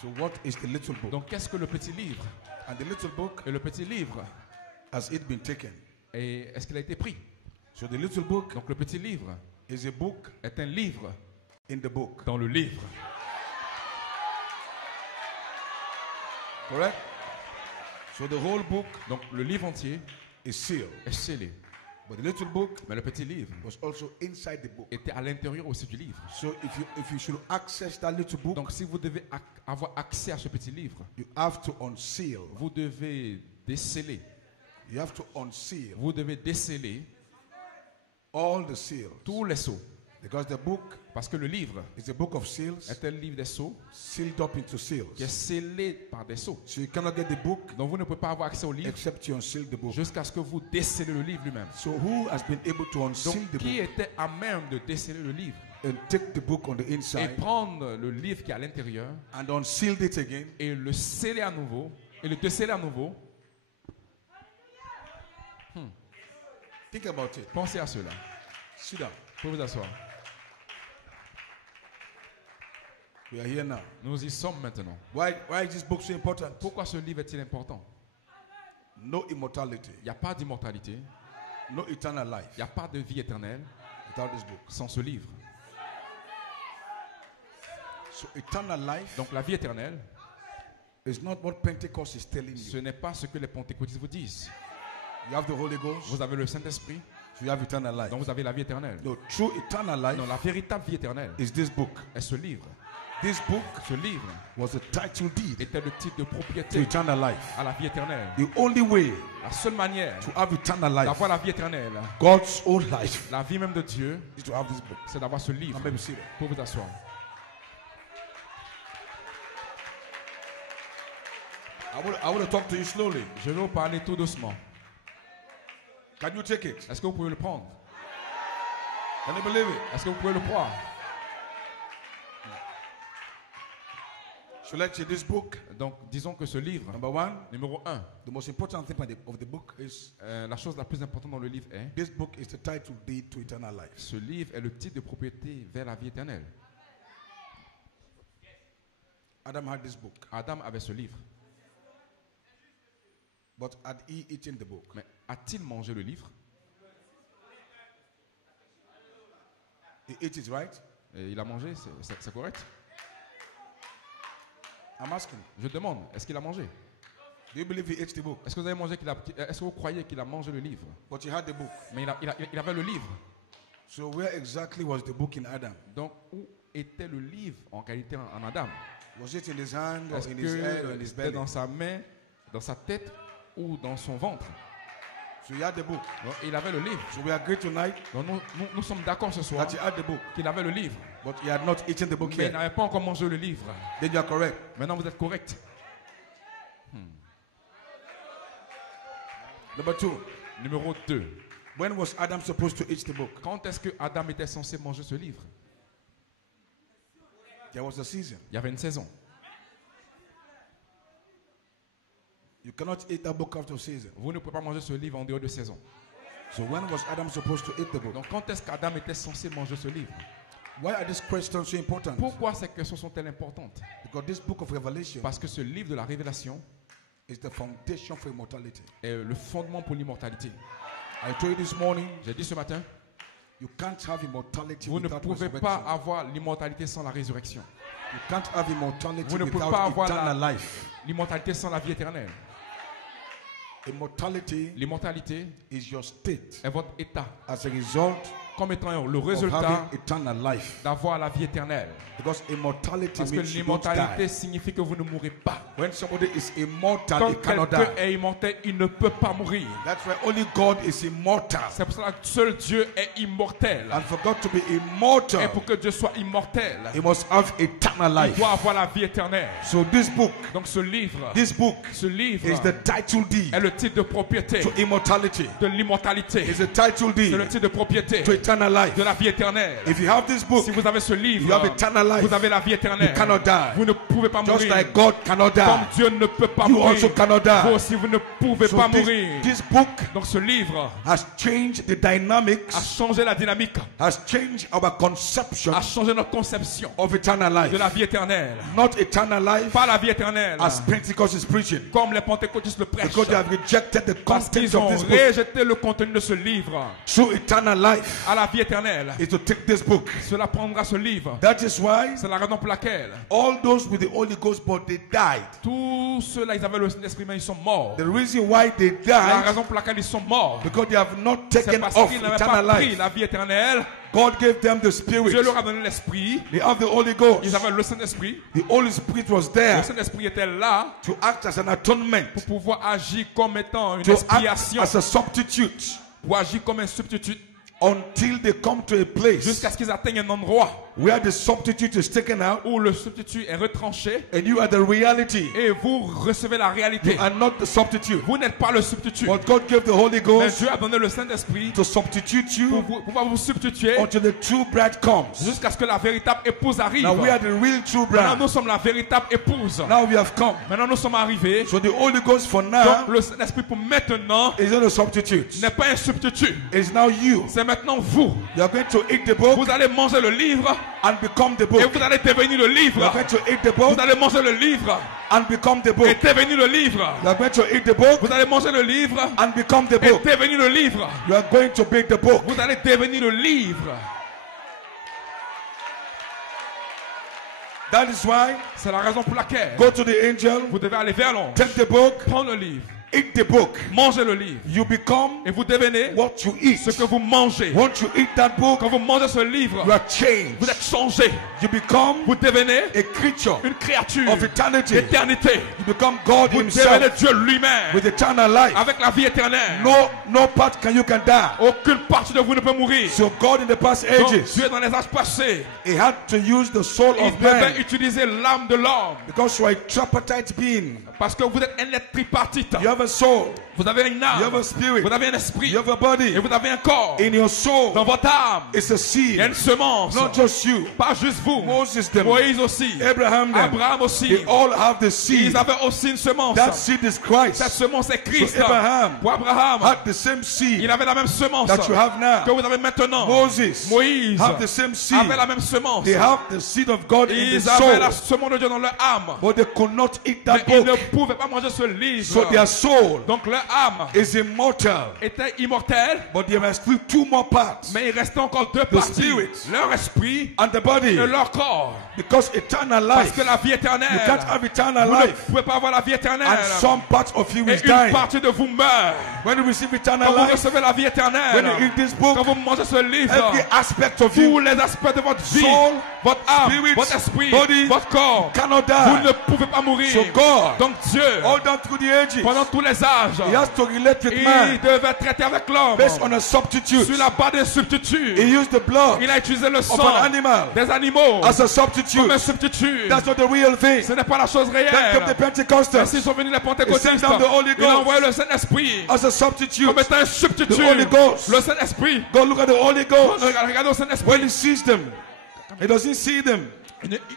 So what is the little book? Donc, qu'est-ce que le petit livre? And the little book, Et le petit livre, has it been taken? Et est-ce qu'il a été pris? So the little book Donc le petit livre is a book est un livre in the book. dans le livre. Correct? So the whole book Donc le livre entier is sealed. est scellé. But the little book Mais le petit livre was also inside the book. était à l'intérieur aussi du livre. So if you should access that little book, Donc si vous devez avoir accès à ce petit livre, you have to unseal. vous devez déceler. You have to unseal Vous devez déceler all the seals. tous les sceaux. Because the book Parce que le livre is a book of seals est un livre des sceaux sealed up into seals. qui est scellé par des sceaux. So you cannot get the book Donc vous ne pouvez pas avoir accès au livre except you unseal the book. jusqu'à ce que vous décellez le livre lui-même. So who has been able to unseal Donc the qui book était à même de déceler le livre and take the book on the et inside prendre le livre qui est à l'intérieur and unsealed it again? et le sceller à nouveau et le déceller à nouveau? Think about it. Pensez à cela. Sit down. Vous pouvez vous asseoir. We are here now. Nous y sommes maintenant. Why is this book so important? Pourquoi ce livre est-il important? No immortality, Il n'y a pas d'immortalité, no eternal il life n'y a pas de vie éternelle without this book. sans ce livre. So eternal life Donc la vie éternelle, is not what Pentecost is telling ce you. n'est pas ce que les pentecôtistes vous disent. You have the Holy Ghost, Vous avez le Saint-Esprit, so you have eternal life. donc vous avez la vie éternelle. No, true eternal life Non, la véritable vie éternelle is this book. est ce livre. This book Ce livre was the title deed était le titre de to propriété eternal life. à la vie éternelle. The only way La seule manière to have eternal life, d'avoir la vie éternelle, God's own life, la vie même de Dieu, is to have this book. c'est d'avoir ce livre. Now, maybe sit there. Pour vous asseoir. I want to talk to you slowly. Je vais vous parler tout doucement. Can you take it? Est-ce que vous pouvez le prendre? Can you believe it? Est-ce que vous pouvez le croire? So let's say this book, Donc, disons que ce livre, number one, numéro 1, the most important thing of the book is la chose la plus importante dans le livre est, this book is the title deed to eternal life. ce livre est le titre de propriété vers la vie éternelle. Adam had this book, Adam avait ce livre. but had he eaten the book? Mais a-t-il mangé le livre? He ate it, right? Et il a mangé, c'est correct? I'm asking. Je demande, est-ce qu'il a mangé? Do you believe he ate the book? Est-ce que vous croyez qu'il a mangé le livre? But he had the book. Mais il avait le livre. So where exactly was the book in Adam? Donc, où était le livre en réalité en Adam? Was it in his hand or Est-ce in his head or in que his c'était belly? dans sa main, dans sa tête ou dans son ventre? So he had the book. Donc, il avait le livre. So we agree tonight Donc, nous sommes d'accord ce soir that he had the book, qu'il avait le livre. but he had not eaten the book Mais il yet. n'avait pas encore mangé le livre. Then you are correct. Maintenant, vous êtes correct. Number two, Numéro 2. when was Adam supposed to eat the book? Quand est-ce que Adam était censé manger ce livre? There was a season. Il y avait une saison. You cannot eat that book after season. Vous ne pouvez pas manger ce livre en dehors de saison. So when was Adam supposed to eat the book? Donc, quand est-ce qu'Adam était censé manger ce livre? Why are these questions so important? Pourquoi ces questions sont-elles importantes? Because this book of Revelation Parce que ce livre de la révélation is the foundation for immortality. est le fondement pour l'immortalité. I told you this morning, J'ai dit ce matin, you can't have immortality vous ne without pouvez resurrection. pas avoir l'immortalité sans la résurrection. You can't have immortality Vous ne pouvez pas without avoir eternal life. l'immortalité sans la vie éternelle. Immortality L'immortalité is your state est votre état as a result comme étant le of résultat having eternal life. d'avoir la vie éternelle. Because immortality Parce que means you don't l'immortalité die. signifie que vous ne mourrez pas. When somebody is immortal, Quand he cannot quelqu'un die. est immortel, il ne peut pas mourir. That's why only God is immortal. C'est pour cela que seul Dieu est immortel. And for God to be Et immortal, pour que Dieu soit immortel, he must have eternal il life. doit avoir la vie éternelle. So this book Donc ce livre is the title est deed le titre de propriété to immortality. de l'immortalité. Is the title C'est le deed titre de propriété to eternal life. de la vie éternelle. If you have this book, Si vous avez ce you livre, have eternal life. vous avez la vie éternelle. You cannot die. Vous ne pouvez pas Just mourir. like God cannot Comme die. Dieu ne peut pas You mourir. also cannot die. Vous aussi, vous ne pouvez So pas mourir. this book Donc ce livre has changed the a dynamics, changé la dynamique, has changed our conception a changé notre conception of eternal de life. la vie éternelle. Not eternal life Pas la vie éternelle, as Pentecost is preaching. comme les pentecôtistes le prêchent. Because they have rejected the Parce content qu'ils ont of this book. rejeté le contenu de ce livre. True eternal life À la vie éternelle, is to take this book. cela prendra ce livre. That is why C'est la raison pour laquelle all those with the Holy Ghost, but they died. tous ceux-là, ils avaient le Saint-Esprit, mais ils sont morts. The reason why they La died, raison pour laquelle ils sont morts, because they have not c'est taken parce off qu'ils n'avaient eternal pas pris life. la vie éternelle. God gave them the Spirit. Dieu leur a donné l'Esprit. They have the Holy Ghost. Ils avaient le Saint-Esprit. The Holy Spirit was Le there Saint-Esprit était là to act as an atonement, pour pouvoir agir comme étant une to act expiation, as a substitute pour agir comme un substitut, until they come to a place jusqu'à ce qu'ils atteignent un endroit where the substitute is taken out où le substitut est retranché and you are the reality. et vous recevez la réalité. You are not the substitute. Vous n'êtes pas le substitut. But God gave the Holy Mais Ghost Dieu a donné le Saint-Esprit to substitute pour you vous, pouvoir vous substituer until the true bride comes. jusqu'à ce que la véritable épouse arrive. Now we are the real true Maintenant, bride. nous sommes la véritable épouse. Now we have come. Maintenant, nous sommes arrivés. So the Holy Ghost for Donc, now le Saint-Esprit pour maintenant is not a substitute. n'est pas un substitut. It's now you. C'est maintenant vous. You are going to eat the book Vous allez manger le livre and become the et book. vous allez devenir le You livre. are going to eat the book Vous allez manger le livre and become the et book. devenir le livre. You are going to eat the book Vous allez manger le livre and become the et book. devenir le livre. You are going to be the book. Vous allez devenir le livre. That is why C'est la raison pour laquelle go to the angel, vous devez aller vers l'ange, take the book, prendre le livre, eat the book. mangez le livre You become et vous devenez what you eat. ce que vous mangez. Once you eat that book, Quand vous mangez ce livre, you are changed. vous êtes changé. You become Vous devenez a creature une créature of eternity. d'éternité. You become God Vous devenez Himself Dieu lui-même with eternal life. avec la vie éternelle. No part you can die. Aucune partie de vous ne peut mourir. So God in the past Donc, ages, Dieu dans les âges passés, He had to use the soul il of man devait utiliser l'âme de l'homme because you are a tripartite being. parce que vous êtes un être tripartite. You have a soul, Vous avez une you have âme, a spirit, vous avez un esprit you have a body. et vous avez un corps. In your soul, Dans votre âme, it's a il y a seed. une semence. Not just you. Pas juste vous. Moses them, Moïse aussi. Abraham them. Abraham aussi. They all have the seed. Ils avaient aussi une semence. That seed is Cette Christ. semence est Christ. So Abraham Pour Abraham, Had the same seed il avait la même semence that you have que now. vous avez maintenant. Moses Moïse have the same seed. avait la même semence. They have the seed of God in the Ils avaient la soul, semence de Dieu dans leur âme. but they could not eat Mais that ils ne book. pouvaient pas manger ce livre. So their soul Donc leur âme is immortal, était immortelle, but there are still two more parts, mais il restait encore deux parties. spirit Leur esprit and the body, et leur corps. because eternal Parce life, que la vie éternelle, you can't have eternal vous ne life pouvez pas avoir la vie éternelle. and some part of you Et is une dying. partie de vous meurt. When you receive Quand eternal vous life, recevez la vie when éternelle, you eat this quand book, vous mangez ce livre, every aspect of tous you les aspects de votre vie, soul, votre âme, spirit, votre esprit, body, votre corps, cannot vous die. ne pouvez pas mourir. So God, Donc Dieu, all down through the ages, pendant tous les âges, He has to relate with il man devait traiter avec l'homme based on a substitute. sur la base des substituts. He used the blood Il a utilisé le of sang an animal des animaux as a comme substitute. un substitut. That's not the real thing. Ce n'est pas la chose Then came the réelle. Pentecostals Ainsi sont venus les He sent pentecôtistes. down the Holy Il a Ghost envoyé le Saint-Esprit as a substitute. comme étant un substitut. The Holy Ghost. Le Saint-Esprit. Go look at the Holy Ghost. Regardez au When Saint-Esprit. He sees them, He doesn't see them.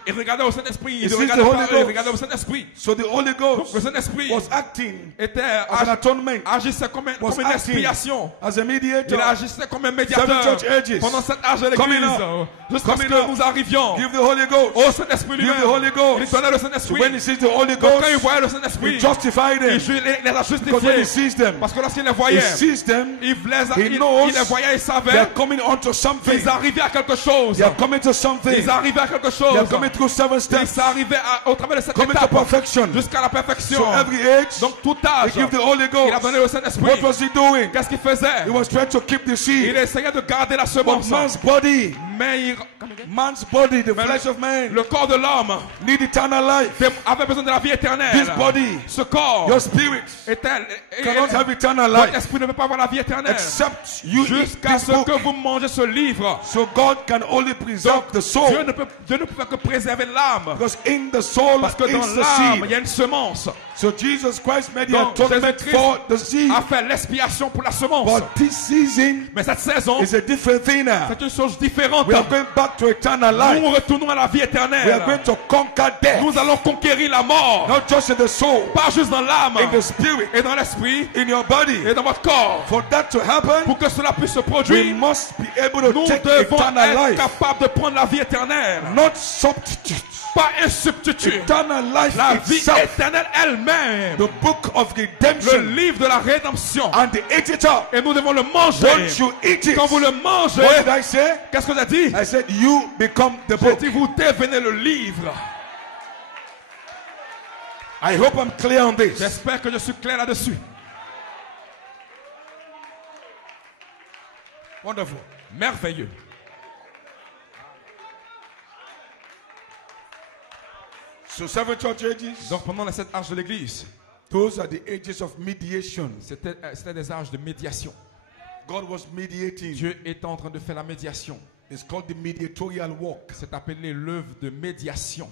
Il regardait au Saint-Esprit. Il sees regardait the pas Holy eux, il Ghost. regardait au Saint-Esprit. So the Holy Ghost Le Saint-Esprit was acting était as an atonement, agissait comme was une acting expiation. as a mediator. Il agissait comme un Seven médiateur church ages. pendant cet âge de Coming l'église. up. Jusqu'à ce Coming que up. nous arrivions Give the Holy Ghost. au Saint-Esprit Give lui-même. the Holy Ghost. Il donnait le So Saint-Esprit. when He sees the Holy Donc quand il Ghost, voyait le He Saint-Esprit, justified them. il les a Because when justifiés. He sees them, Parce que lorsqu'il les He voyait, sees them, il He knows les voyait, il they savait are coming onto something. qu'ils arrivaient à quelque chose. They are coming to something. Ils arrivaient à quelque They are chose. coming through 7 Ils steps. arrivaient au travers de cette Coming to étape perfection. jusqu'à la perfection. So every age, Donc tout He âge, give the Holy il a donné Ghost. le Saint-Esprit. What was He doing? Qu'est-ce qu'il faisait? He was trying to keep the Il seed. essayait de garder la But semence. man's body Mais Man's body, the Mais flesh of man, le corps de l'homme need eternal life. avait besoin de la vie éternelle. This body, Ce corps your spirit, cannot have eternal votre life esprit ne peut pas avoir la vie éternelle except you eat jusqu'à this ce book. que vous mangez ce livre. So God can only preserve the soul. Dieu ne peut que préserver l'âme. Because in the soul Parce que is dans the l'âme, il y seed. a une semence. So Jesus Christ made the Donc, atonement Jésus-Christ for the seed. a fait l'expiation pour la semence. But this season Mais cette saison, is a different thing now. c'est une chose différente. We are going back to eternal life. Nous retournons à la vie We are éternelle. going to conquer death. Nous allons conquérir la mort. Not just in the soul, Pas juste dans l'âme, in the spirit, et dans l'esprit, in your body. et dans votre corps. For that to happen, Pour que cela puisse se we produire, must be able to nous take devons eternal être life. capables de prendre la vie éternelle. Not substitute. Pas un substitut. Eternal life La vie itself. éternelle elle-même. The book of Le redemption. livre de la rédemption. And they ate it up. Et nous devons le manger. Once you eat it, Quand vous le mangez, what did I say? qu'est-ce que j'ai dit? I said, you become the J'ai book. dit, vous devenez le livre. I hope I'm clear on this. J'espère que je suis clair là-dessus. Wonderful. Merveilleux. So 7 church ages, Donc pendant les 7 âges de l'Église, those are the ages of mediation. c'était des âges de médiation. God was mediating. Dieu est en train de faire la médiation. It's called the mediatorial walk. C'est appelé l'œuvre de médiation.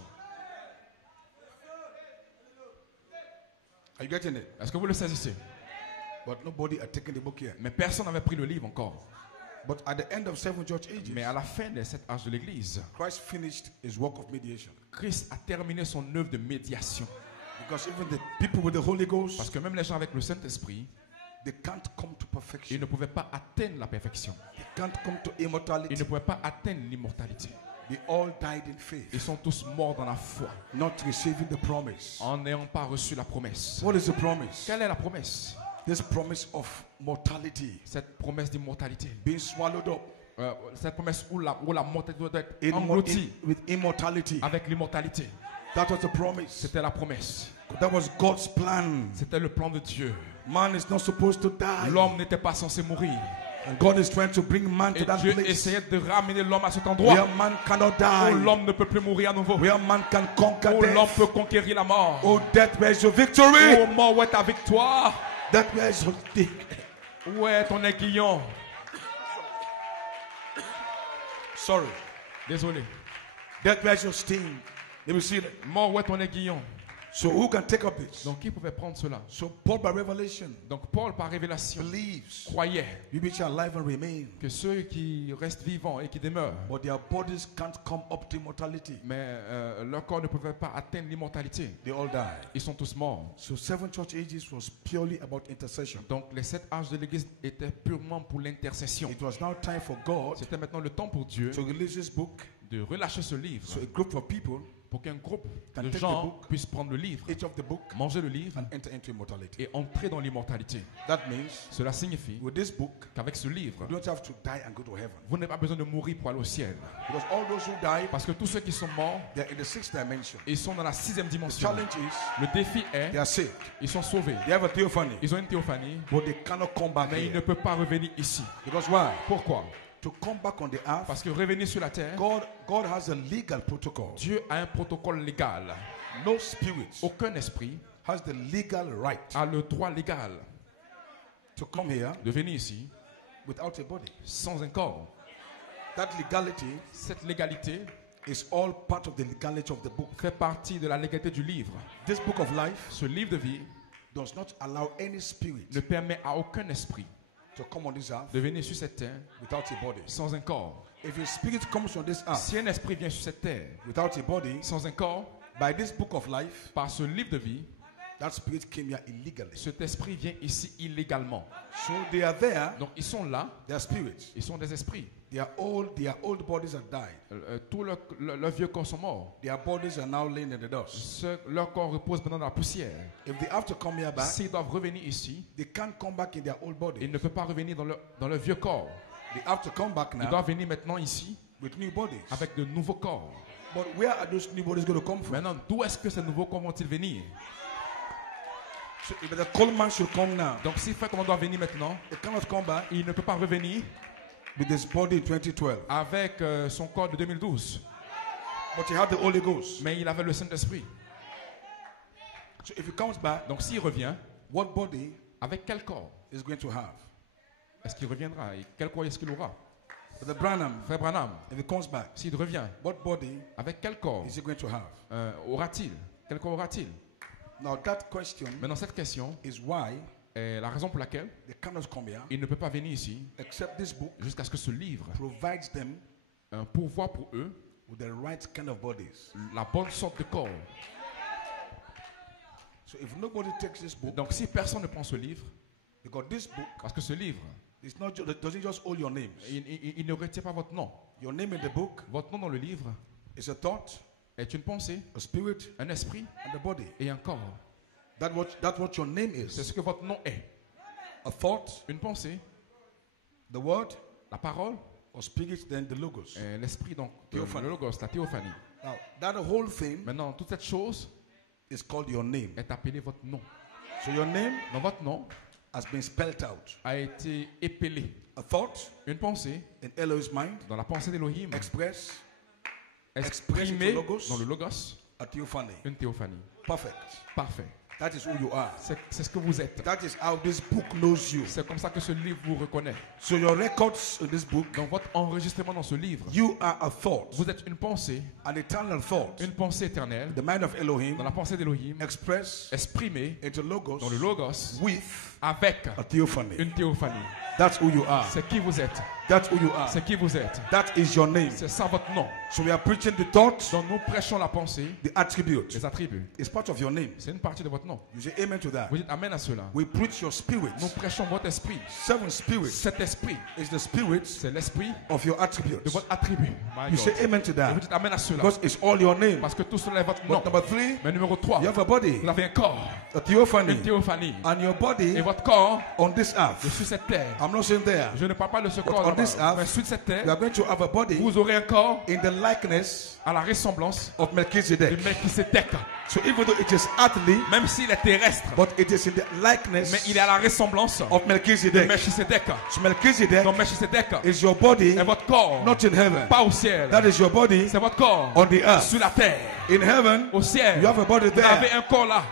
Are you getting it? Est-ce que vous le saisissez? But nobody had taken the book yet. Mais personne n'avait pris le livre encore. But at the end of 7 church ages, Mais à la fin des 7 âges de l'Église, Christ finished his work of mediation. Christ a terminé son œuvre de médiation. Because even the people with the Holy Parce Ghost, que même les gens avec le Saint-Esprit, they can't come to ils perfection. ne pouvaient pas atteindre la perfection. They can't come to Ils immortality. ne pouvaient pas atteindre l'immortalité. They all died in faith, Ils sont tous morts dans la foi, not receiving the promise. en n'ayant pas reçu la promesse. What is the promise? Quelle est la promesse? This promise of mortality Cette promesse d'immortalité. being swallowed up Cette promesse où la mortalité doit être in, engloutie with immortality. avec l'immortalité. That was the promise. C'était la promesse. That was God's plan. C'était le plan de Dieu. Man is not supposed to die. L'homme n'était pas censé mourir. And God is trying to bring man to Et that Dieu place essayait de ramener l'homme à cet where endroit man cannot où die, l'homme ne peut plus mourir à nouveau. where man can conquer Où l'homme death. peut conquérir la mort. Oh, death, where is your victory? Oh mort, où est ta victoire? Death, where is your sting? Où est ton aiguillon? Sorry. Désolé. Death, where is your sting? Let me see that. Mort, où est ton aiguillon? So who can take up this? Donc qui pouvait prendre cela? So Paul by revelation Donc Paul par révélation believes croyait we which are alive and remain, que ceux qui restent vivants et qui demeurent, but their bodies can't come up to immortality. mais leur corps ne pouvait pas atteindre l'immortalité. They all die. Ils sont tous morts. So 7 church ages was purely about intercession. Donc les 7 âges de l'Église étaient purement pour l'intercession. It was now time for God C'était maintenant le temps pour Dieu to release this book de relâcher ce livre so a group of people, pour qu'un groupe Can de take the gens book, puissent prendre le livre, each of the book, manger le livre and enter into immortality. et entrer dans l'immortalité. That means Cela signifie with this book, qu'avec ce livre, you don't have to die and go to heaven. vous n'avez pas besoin de mourir pour aller au ciel. Because all those who die, Parce que tous ceux qui sont morts, they're in the 6th dimension. ils sont dans la 6e The dimension. challenge is Le défi est, they are saved. ils sont sauvés. They have a theophany, Ils ont une théophanie, but they cannot come back mais ils ne here. peuvent pas revenir ici. Because why? Pourquoi? To come back on the earth, Parce que revenir sur la terre, God has a legal protocol. Dieu a un protocole légal. No spirit Aucun esprit has the legal right a le droit légal to come here de venir ici without a body. sans un corps. That legality Cette légalité is all part of the legality of the book. fait partie de la légalité du livre. This book of life Ce livre de vie does not allow any spirit ne permet à aucun esprit to come on this earth de venir sur cette terre without a body. sans un corps. If a spirit comes on this earth Si un esprit vient sur cette terre without a body, sans un corps, by this book of life, par ce livre de vie, that spirit came here illegally. cet esprit vient ici illégalement. So they are there, Donc ils sont là, they are spirits. ils sont des esprits. Their old bodies have died. Tous leurs vieux corps sont morts. Their bodies are now laying in the dust. Leur corps repose maintenant dans la poussière. If they have to come here back, S'ils doivent revenir ici, they can't come back in their old body. ils ne peuvent pas revenir dans leur vieux corps. They have to come back Ils now doivent venir maintenant ici with new bodies. avec de nouveaux corps. But where are those new bodies going to come from? Maintenant, d'où est-ce que ces nouveaux corps vont-ils venir? So if the cold man should come now, Donc s'il fait qu'on doit venir maintenant, they cannot come back il ne peut pas revenir with his body in 2012. avec son corps de 2012. But he had the Holy Ghost. Mais il avait le Saint-Esprit. So if he comes back, Donc s'il revient, what body avec quel corps is going to have? est-ce qu'il reviendra? Et quel corps est-ce qu'il aura? Brother Branham, Frère Branham, if he comes back, s'il revient, what body avec quel corps is he going to have? aura-t-il? Quel corps aura-t-il? Now that question Maintenant cette question is why est la raison pour laquelle they cannot come here il ne peut pas venir ici except this book jusqu'à ce que ce livre provides them pourvoie pour eux with the right kind of bodies. la bonne sorte de corps. So if nobody takes this book, Donc si personne ne prend ce livre, because this book parce que ce livre, is not doesn't just hold your names. il ne retient pas votre nom. Your name in the book Votre nom dans le livre is a thought, est une pensée, a spirit, un esprit and a body. et un corps. That's what your name C'est is. ce que votre nom est. A thought, Une pensée, the word, la parole, or spirit, then the logos. et l'esprit, donc Théophanie. le logos, la théophanie. Now that whole thing Maintenant, toute cette chose is called your name. est appelée votre nom. So your name Dans votre nom has been spelled out. a été épelé. A thought Une pensée in Elohim's mind, dans la pensée d'Élohim, express exprimée into logos. dans le logos, a theophany. une théophanie. Perfect. Parfait. That is who you are. C'est ce que vous êtes. That is how this book knows you. C'est comme ça que ce livre vous reconnaît. So your records in this book, Dans votre enregistrement dans ce livre, you are a thought, vous êtes une pensée, an eternal thought, une pensée éternelle, the mind of Elohim, dans la pensée d'Élohim, expressed exprimée into logos dans le logos, with avec a theophany. une théophanie. That's who you are. C'est qui vous êtes. That's who you are. C'est qui vous êtes. That is your name. C'est ça votre nom. So we are preaching the thoughts, Donc nous prêchons la pensée, the attribute. les attributs. It's part of your name. C'est une partie de votre nom. You say amen to that. Vous dites amen à cela. We preach your spirit. Nous prêchons votre esprit. 7 spirits Cet esprit, is the spirit c'est l'esprit of your de attributes. votre attribut. My You God. say amen to Et vous that. dites amen à cela. Because it's all your name. Parce que tout cela est votre nom. But number 3, Mais numéro 3, you have a body, vous avez un corps, a theophany. une théophanie. And your body Et votre corps on this est earth. sur cette terre. I'm not saying there. Je ne parle pas de ce corps on this là-bas. earth, Mais sur cette You terre, are going to have a body vous aurez un corps in the likeness à la ressemblance of de Melchizedek. Melchisédek. So even though it is earthly, Même s'il est terrestre, but it is in the mais likeness il est à la ressemblance of de Melchizedek. Melchisédek. So Melchizedek Donc Melchisédek is your body, est votre corps, not in heaven. pas au ciel. That is your body C'est votre corps on the earth. sur la terre. In heaven, Au ciel, you have a body vous avez there. un corps là.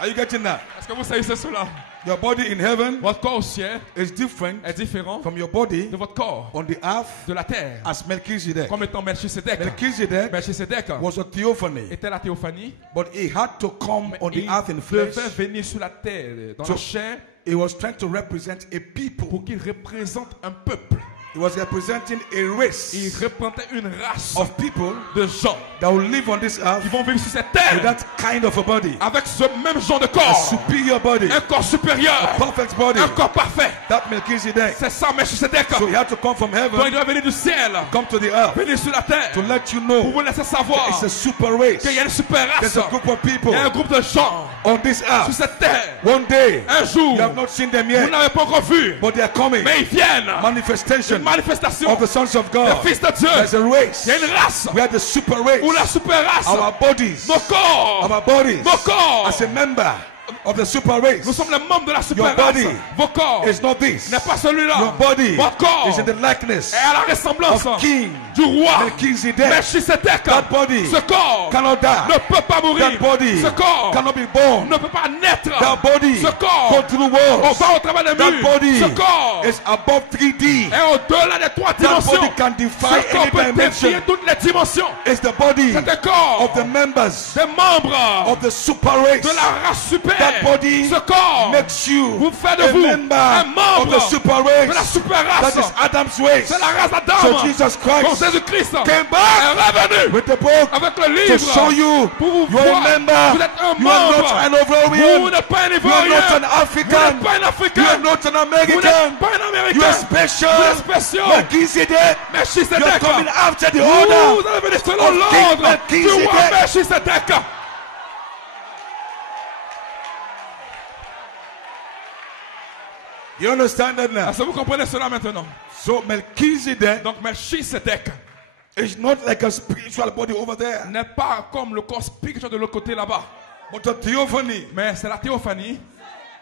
Are you getting that? Est-ce que vous savez cela? Your body in heaven Votre corps au ciel is different est différent from your body de votre corps on the earth de la terre. as Melchizedek. Comme étant Melchisédek. Melchizedek Melchisédek was a theophany, était la théophanie. but he had to come on the Il earth in flesh. devait venir sur la terre, dans So- la chair, He was trying to represent a people. pour qu'il représente un peuple. He was representing a race Il représentait une race of people de gens that will live on this earth qui vont vivre sur cette with terre that kind of a body. avec ce même genre de A corps. superior body. Un corps supérieur. Perfect body. Un corps parfait. That Melchizedek. C'est ça, Melchisédek. So he had to come from Donc il heaven, doit venir du ciel, come to the earth venir sur la terre, to let you pour know vous laisser savoir it's a super race. qu'il y a une super There's race. a group of people Il y a un groupe de gens on this sur earth. cette terre. One day, Un jour, you have not seen them vous yet, n'avez pas encore vu, but they are coming. mais ils viennent. Manifestation Une manifestation of the sons of des God. fils de Dieu. There's a race. Il y a une race We are the super race. où la super race, Our bodies, nos corps, our bodies, nos corps, as a member of the super race, nous sommes les membres de la super Your race. body Vos corps is not this. n'est pas celui-là. Your body Votre corps is in the likeness est à la ressemblance of King du roi Melchizedek. Melchisédek. That body Ce corps cannot die. ne peut pas mourir. That body Ce corps cannot be born. ne peut pas naître. That body Ce corps go through on walls. va au travers des That murs. body Ce corps is above 3D. est au-delà des trois That dimensions. body can defy Ce corps any peut dimension. défier toutes les dimensions. It's the body C'est un corps of the members des membres of the super race. de la race super. That body Ce corps makes you vous fait de a vous member un of membre the super de la race. super That race. is Adam's race. C'est la race So d'Adam. Jesus Quand Christ Jésus-Christ came est back revenu with the book avec le to livre show you pour vous you are a voir. member. Vous êtes un You are not membre. an Vous Ivorian. n'êtes pas un You are Ivoirien. not an Vous n'êtes African. pas un You are Africain. not an Vous n'êtes American. pas un You are Américain. special. Vous êtes spéciaux. Melchizedek. You are Melchisédek. coming after the Vous order. allez venir selon of King l'ordre du Melchizedek. roi Melchisédek. You understand that now? Est-ce que vous comprenez cela maintenant? So Melchizedek Donc Melchisédek is not like a spiritual body over there, n'est pas comme le corps spirituel de l'autre côté là-bas. but a theophany. Mais c'est la théophanie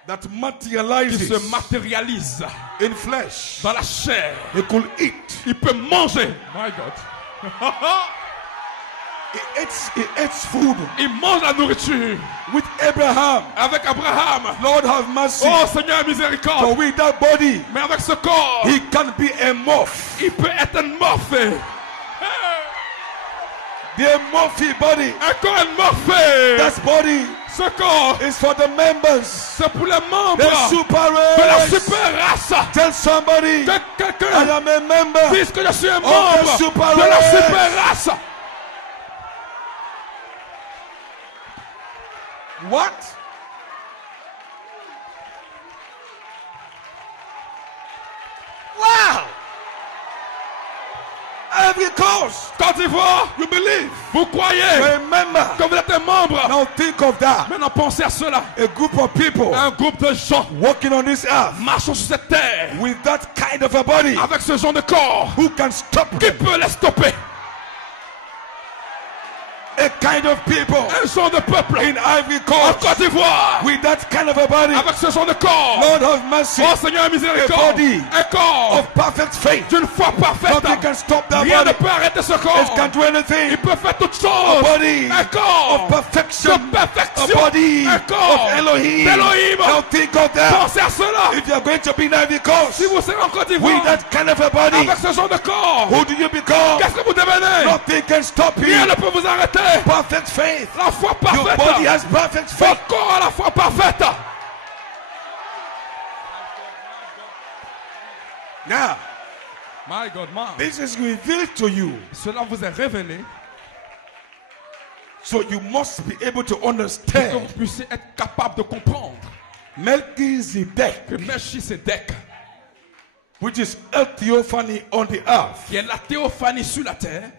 that qui materializes se matérialise in flesh. dans la chair. He could eat. Il peut manger. My God. He eats food Il mange la nourriture. with Abraham. Avec Abraham. Lord have mercy. Oh Seigneur, For miséricorde. with that body, Mais avec ce corps, he can be a morph. il peut être un morphé. The morphy body. Un corps morphé. That body Ce corps, is for the members. c'est pour les membres The super de la race. super race. Tell somebody, Que I quelqu'un am a member. dise que je suis un the membre super de la race. super race. What? Wow! Every cause Côte d'Ivoire, you believe. vous croyez Remember. que vous êtes un membre. Now think of that. Maintenant pensez à cela. A group of people Un groupe de gens walking on this earth marchant sur cette terre with that kind of a body. avec ce genre de corps Who can stop qui them? peut les stopper. A kind of people Un genre de peuple in Ivory en Coast Côte d'Ivoire with that kind of a body. avec ce genre de corps. Lord have mercy. Oh Seigneur miséricorde, body un corps Of perfect faith. d'une foi parfaite. Nothing can stop that Rien ne body. peut arrêter ce corps. It can't do anything. Il peut faire toutes choses. Body Un corps of perfection. de perfection. A body Un corps of Elohim. d'Elohim. Now think of that. Pensez à cela. If you are going to be in Ivory Coast Si vous serez en Côte with d'Ivoire that kind of a body, avec ce genre de corps, who do you become? qu'est-ce que vous devenez? Nothing can stop Rien you. ne peut vous arrêter. Perfect faith. La foi Your body parfaite. has perfect faith. Votre corps a la foi parfaite. Now, My God, man. this is revealed to you. Cela vous est révélé So you must be able to pour que vous understand. puissiez être capable de comprendre Melchizedek, que Melchisedec, which is a theophany on the earth qui est la théophanie sur la terre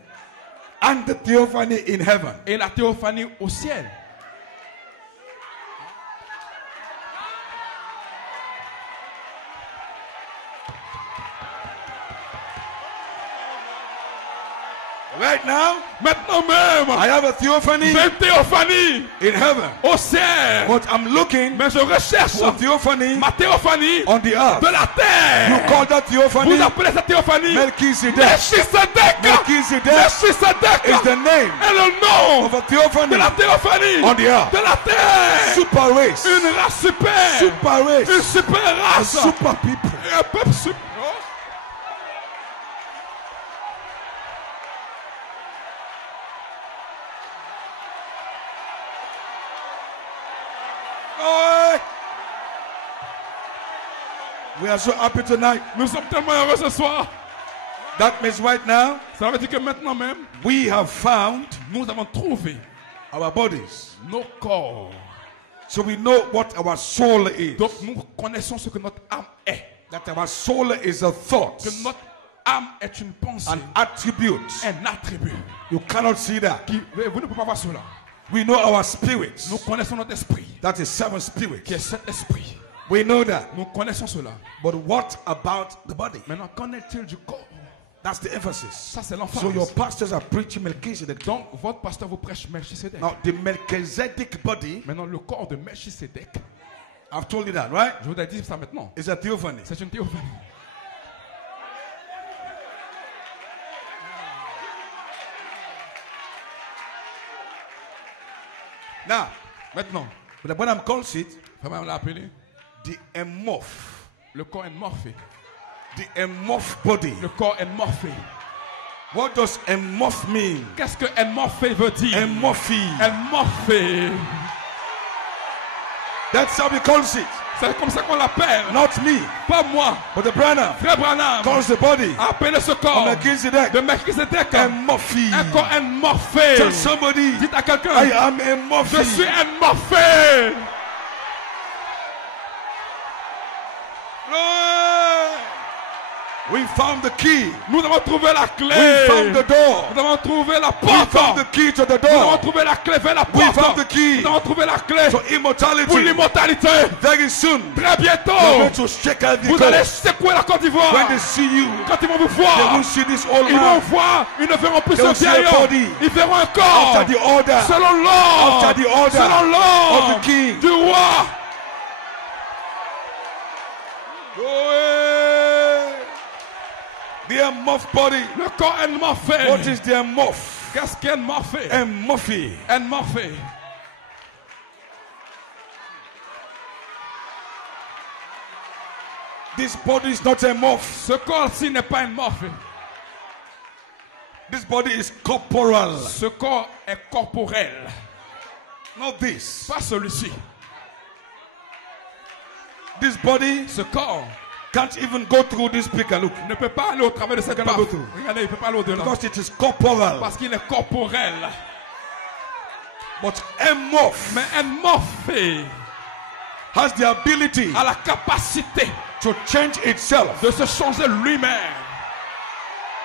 and the theophany in heaven, et la théophanie au ciel. right now, Maintenant même, I have a theophany j'ai une théophanie in heaven, au ciel. but I'm looking Mais je recherche for theophany ma théophanie on the earth. de la You terre. call that theophany Vous appelez cette théophanie Melchizedek. Melchisedec. Melchizedek Melchisedec is the name est le nom of a theophany de la théophanie on the earth. de la terre. Super race, Une race super. super Une race, super a race. super people. Et un peuple super. Oh, we are so happy tonight. Nous sommes tellement heureux ce soir. That means right now Ça veut dire que maintenant même, we have found nous avons trouvé our bodies, nos corps. so we know what our soul is. Donc nous connaissons ce que notre âme est. That our soul is a thought, Que notre âme est une pensée, an attribute. un attribut. You cannot see that. Vous ne pouvez pas voir cela. We know our spirits. Nous connaissons notre esprit, That is seven spirits. qui est cet esprit. We know that. Nous connaissons cela. But what about the body? Maintenant, qu'en est-il du corps? That's the emphasis. Ça, c'est l'emphase. So your pastors are preaching Melchizedek. Donc, votre pasteur vous prêche Melchisedec. Now the Melchizedek body, Maintenant, le corps de Melchisedec, I've told you that, right? je vous ai dit ça maintenant. It's a theophany. C'est une théophanie. Now, Maintenant, but when I'm calls it comment on l'a appelé? the amorph, Le corps est morphé. the amorph body. Le corps est morphé. What does amorph mean? Qu'est-ce que morphé veut dire? Amorphy. Morphé. That's how he calls it. C'est comme ça qu'on l'appelle. Not me, Pas moi. but the Branham Frère Branham calls the body a appelé ce of corps Melchizedek de Melchisedec amorphy. un corps morphé. Tell somebody, Dites à quelqu'un, I am je amorphy. suis morphé. We found the key. Nous avons trouvé la clé. We found the door. Nous avons trouvé la We porte. found the key to the Nous avons door. trouvé la clé vers la We porte. found the key Nous avons trouvé la clé to pour immortality. l'immortalité. Very soon, Très they're bientôt, going to shake out the vous allez coast. secouer la Côte d'Ivoire. When they see you, Quand ils vont vous they voir, won't see this old ils vont man. voir, ils ne verront plus They ce will see a vieil homme. body. Ils verront un corps After the order selon l'ordre, After the order selon of l'ordre the king. du roi. The amorph body. Le corps amorphé. What is the amorph? Qu'est-ce qu'est amorphé? Amorphy. Amorphé. This body is not amorph. Ce corps-ci n'est pas amorphé. This body is corporal. Ce corps est corporel. Not this. Pas celui-ci. This body Ce corps can't even go through this speaker. Look. ne peut pas aller au travers de cette Cannot baffe. go through. Regardez, il ne peut pas aller au-delà. Because it is corporal. Parce qu'il est corporel. But amorph Mais amorphé has the ability a la capacité to change itself. de se changer lui-même.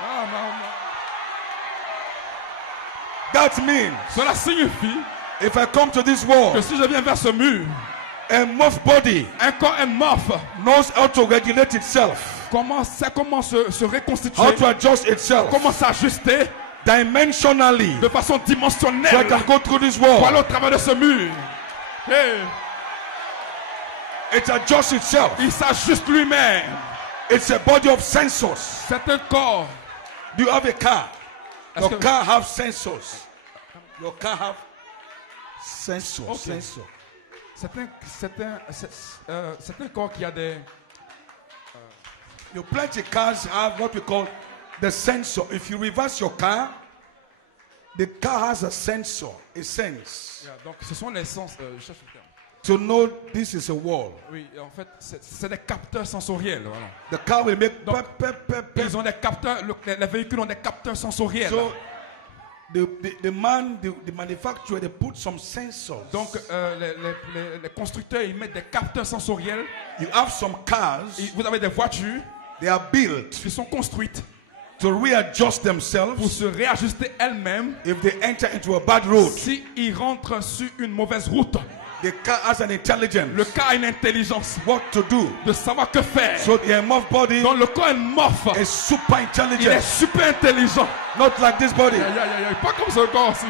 Ah, non, non. That means Cela signifie if I come to this que wall, si je viens vers ce mur, amorph body un corps amorphe knows how to regulate itself, sait comment se reconstituer, how to adjust itself comment s'ajuster dimensionally. de façon So I dimensionnelle can go through this pour aller wall. au travers de ce mur. Hey, It adjusts itself. il s'ajuste lui-même. It's a body of sensors. C'est un corps. Do you have a car? Est-ce Your que- car have sensors. Your car have sensors. Okay. Sensor. C'est un corps qui a des... Your plenty cars have what we call the sensor. If you reverse your car, the car has a sensor, a sense, Yeah, donc ce sont les sens... je cherche le terme. to know this is a wall. Oui, en fait, c'est des capteurs sensoriels. Voilà. The car will make Donc, pep, pep, pep, pep. Ils ont des capteurs, les véhicules ont des capteurs sensoriels. So the manufacturer, they put some sensors. Donc, les constructeurs, ils mettent des capteurs sensoriels. You have some cars, Vous avez des voitures they are built qui sont construites to readjust pour themselves se réajuster elles-mêmes if they enter into a bad road. s'ils rentrent sur une mauvaise route. The car has an intelligence Le corps a une intelligence what to do. de savoir que faire. So the amorph body Donc, le corps est morphe. is super Il est intelligent, super intelligent. not like this body. Pas comme ce corps aussi.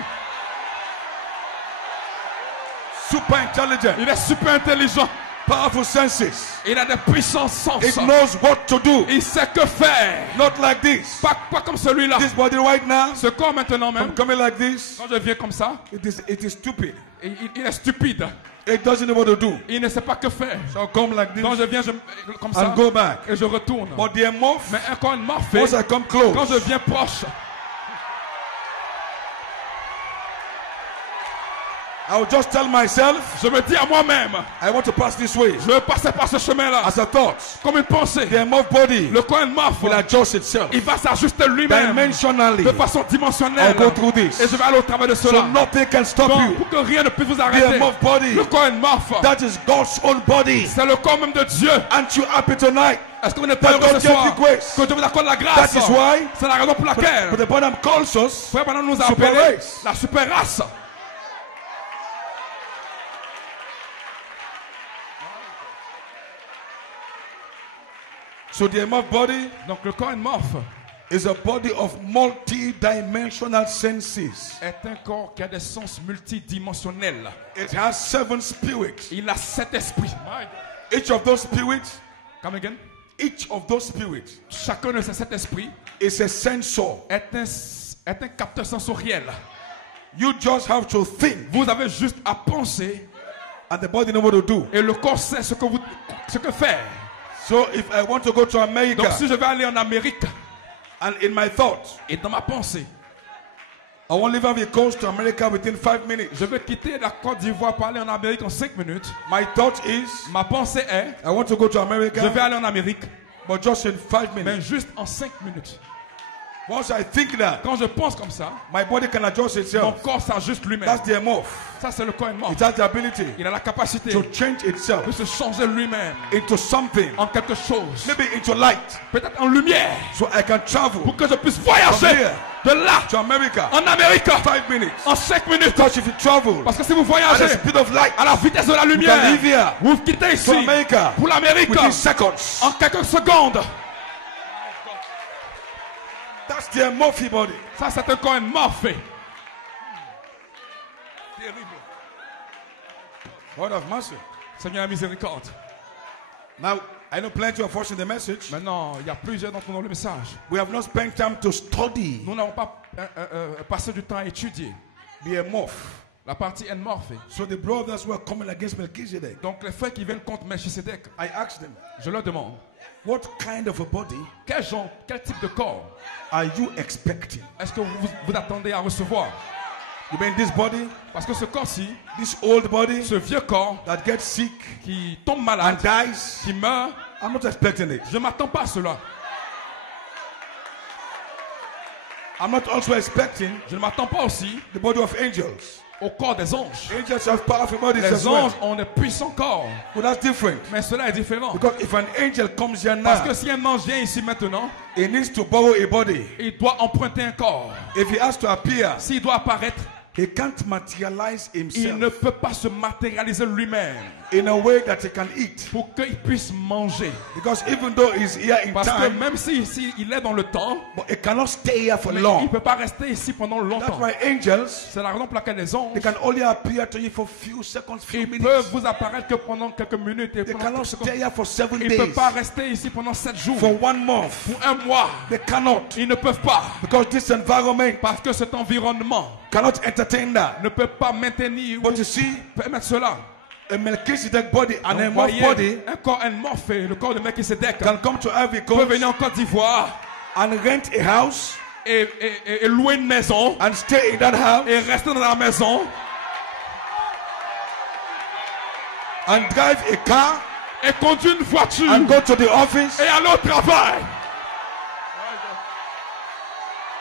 Super intelligent, Il est super intelligent. powerful senses. Il a des puissants sens. It knows what to do, Il sait que faire. not like this. Pas comme celui-là. This body right now, Ce corps maintenant même, I'm coming like this. quand je viens comme ça, It is stupid. il est stupide. It doesn't know what to do. Il ne sait pas que faire. So I'll come like this Quand je viens comme ça and go back. et je retourne. But the amorph, Mais un corps morphé, once I come quand close, je viens proche, I will just tell myself, je me dis à moi-même, I want to pass this way. je veux passer par ce chemin-là. As a thought, Comme une pensée. the amorph body Le corps morphe, will adjust itself il va s'ajuster lui-même dimensionally. de façon I'll dimensionnelle. go through this. Et je vais aller au travers de cela. So nothing can stop Donc, you. pour que rien ne puisse vous The arrêter. amorph body, Le corps morphe, that is God's own body. c'est le corps même de Dieu. Aren't you happy tonight? Est-ce que vous n'êtes pas That heureux God ce gave soir? you grace. Que Dieu vous accorde la grâce. That is why C'est la raison pour laquelle But the Branham calls us Frère Branham nous a Super appelé race. la super race. so the amorph body Donc le corps morphe is a body of multi-dimensional senses. est un corps qui a des sens multidimensionnels. It has 7 spirits. Il a 7 esprits. Each of those spirits, Come again. each of those spirits Chacun de ces 7 esprits is a sensor. est un capteur sensoriel. You just have to think Vous avez juste à penser and the body know what to do. et le corps sait ce que faire. So if I want to go to Donc America si je vais aller en Amérique and in my thoughts, et dans ma pensée, I won't leave Ivory Coast to America within 5 minutes. je vais quitter la Côte d'Ivoire pour aller en Amérique en 5 minutes. My thought is Ma pensée est, I want to go to je vais America, aller en Amérique, but just in 5 mais minutes. juste en 5 minutes. Once I think that, Quand je pense comme ça, my body can adjust mon itself. corps s'ajuste lui-même. That's the amorph. Ça, c'est le corps mort. It has the ability Il a la capacité to change de itself se changer lui-même into something, en quelque chose. maybe into light, Peut-être en lumière. so I can travel Pour que je puisse voyager de là to America en Amérique 5 minutes. en 5 minutes. Because if you travel Parce que si vous at the voyagez speed of light à la vitesse de la can lumière, live here vous quittez ici to America pour l'Amérique within seconds. en quelques secondes. That's the amorphy body. Ça, c'est un corps morphé. God of mercy. Seigneur, la miséricorde. Now, I know plenty of us in the message. Maintenant, il y a plusieurs d'entre nous dans le message. We have not spent time to study Nous n'avons pas passé du temps à étudier the morph. la partie enmorphée. So the brothers were coming against Melchizedek. Donc les frères qui viennent contre Melchisedec, I asked them, je leur demande, what kind of a body quel type de corps are you expecting? est-ce que vous attendez à recevoir? You mean this body, Parce que ce corps-ci, this old body ce vieux corps that gets sick qui tombe and malade, dies? qui meurt, I'm not expecting it. je ne m'attends pas à cela. I'm not also expecting Je ne m'attends pas aussi the body of angels. au corps des anges. Angels have powerful bodies Les as well. anges ont des puissants corps, But that's different. mais cela est différent. Because if an angel comes here Parce now, que si un ange vient ici maintenant, he needs to borrow a body. il doit emprunter un corps. If he has to appear, S'il doit apparaître, he can't materialize il himself ne peut pas se matérialiser lui-même in a way that he can eat. pour qu'il puisse manger. Because even though he's here in Parce que time, même si il est dans le temps, but he cannot stay here for mais il long. ne peut pas rester ici pendant That's longtemps. why angels, C'est la raison pour laquelle les anges, they can only appear to you for few seconds, few ils peuvent minutes. vous apparaître que pendant quelques minutes. Et They pendant cannot quelques secondes. stay here for 7 Ils ne peuvent days, pas rester ici pendant 7 jours. for 1 month. Pour un mois, They cannot. ils ne peuvent pas. Because this environment Parce que cet environnement cannot entertain that. ne peut pas maintenir ou But you see, permettre cela. a Melchizedek body and a Donc, morph voyez, body un corps enmorphé, le corps de Melchisedec, can come to Ivory peut Coast venir en Côte d'Ivoire and rent a house et louer une maison and stay in that house et rester dans la maison and drive a car et conduire une voiture and go to the office. et aller au travail.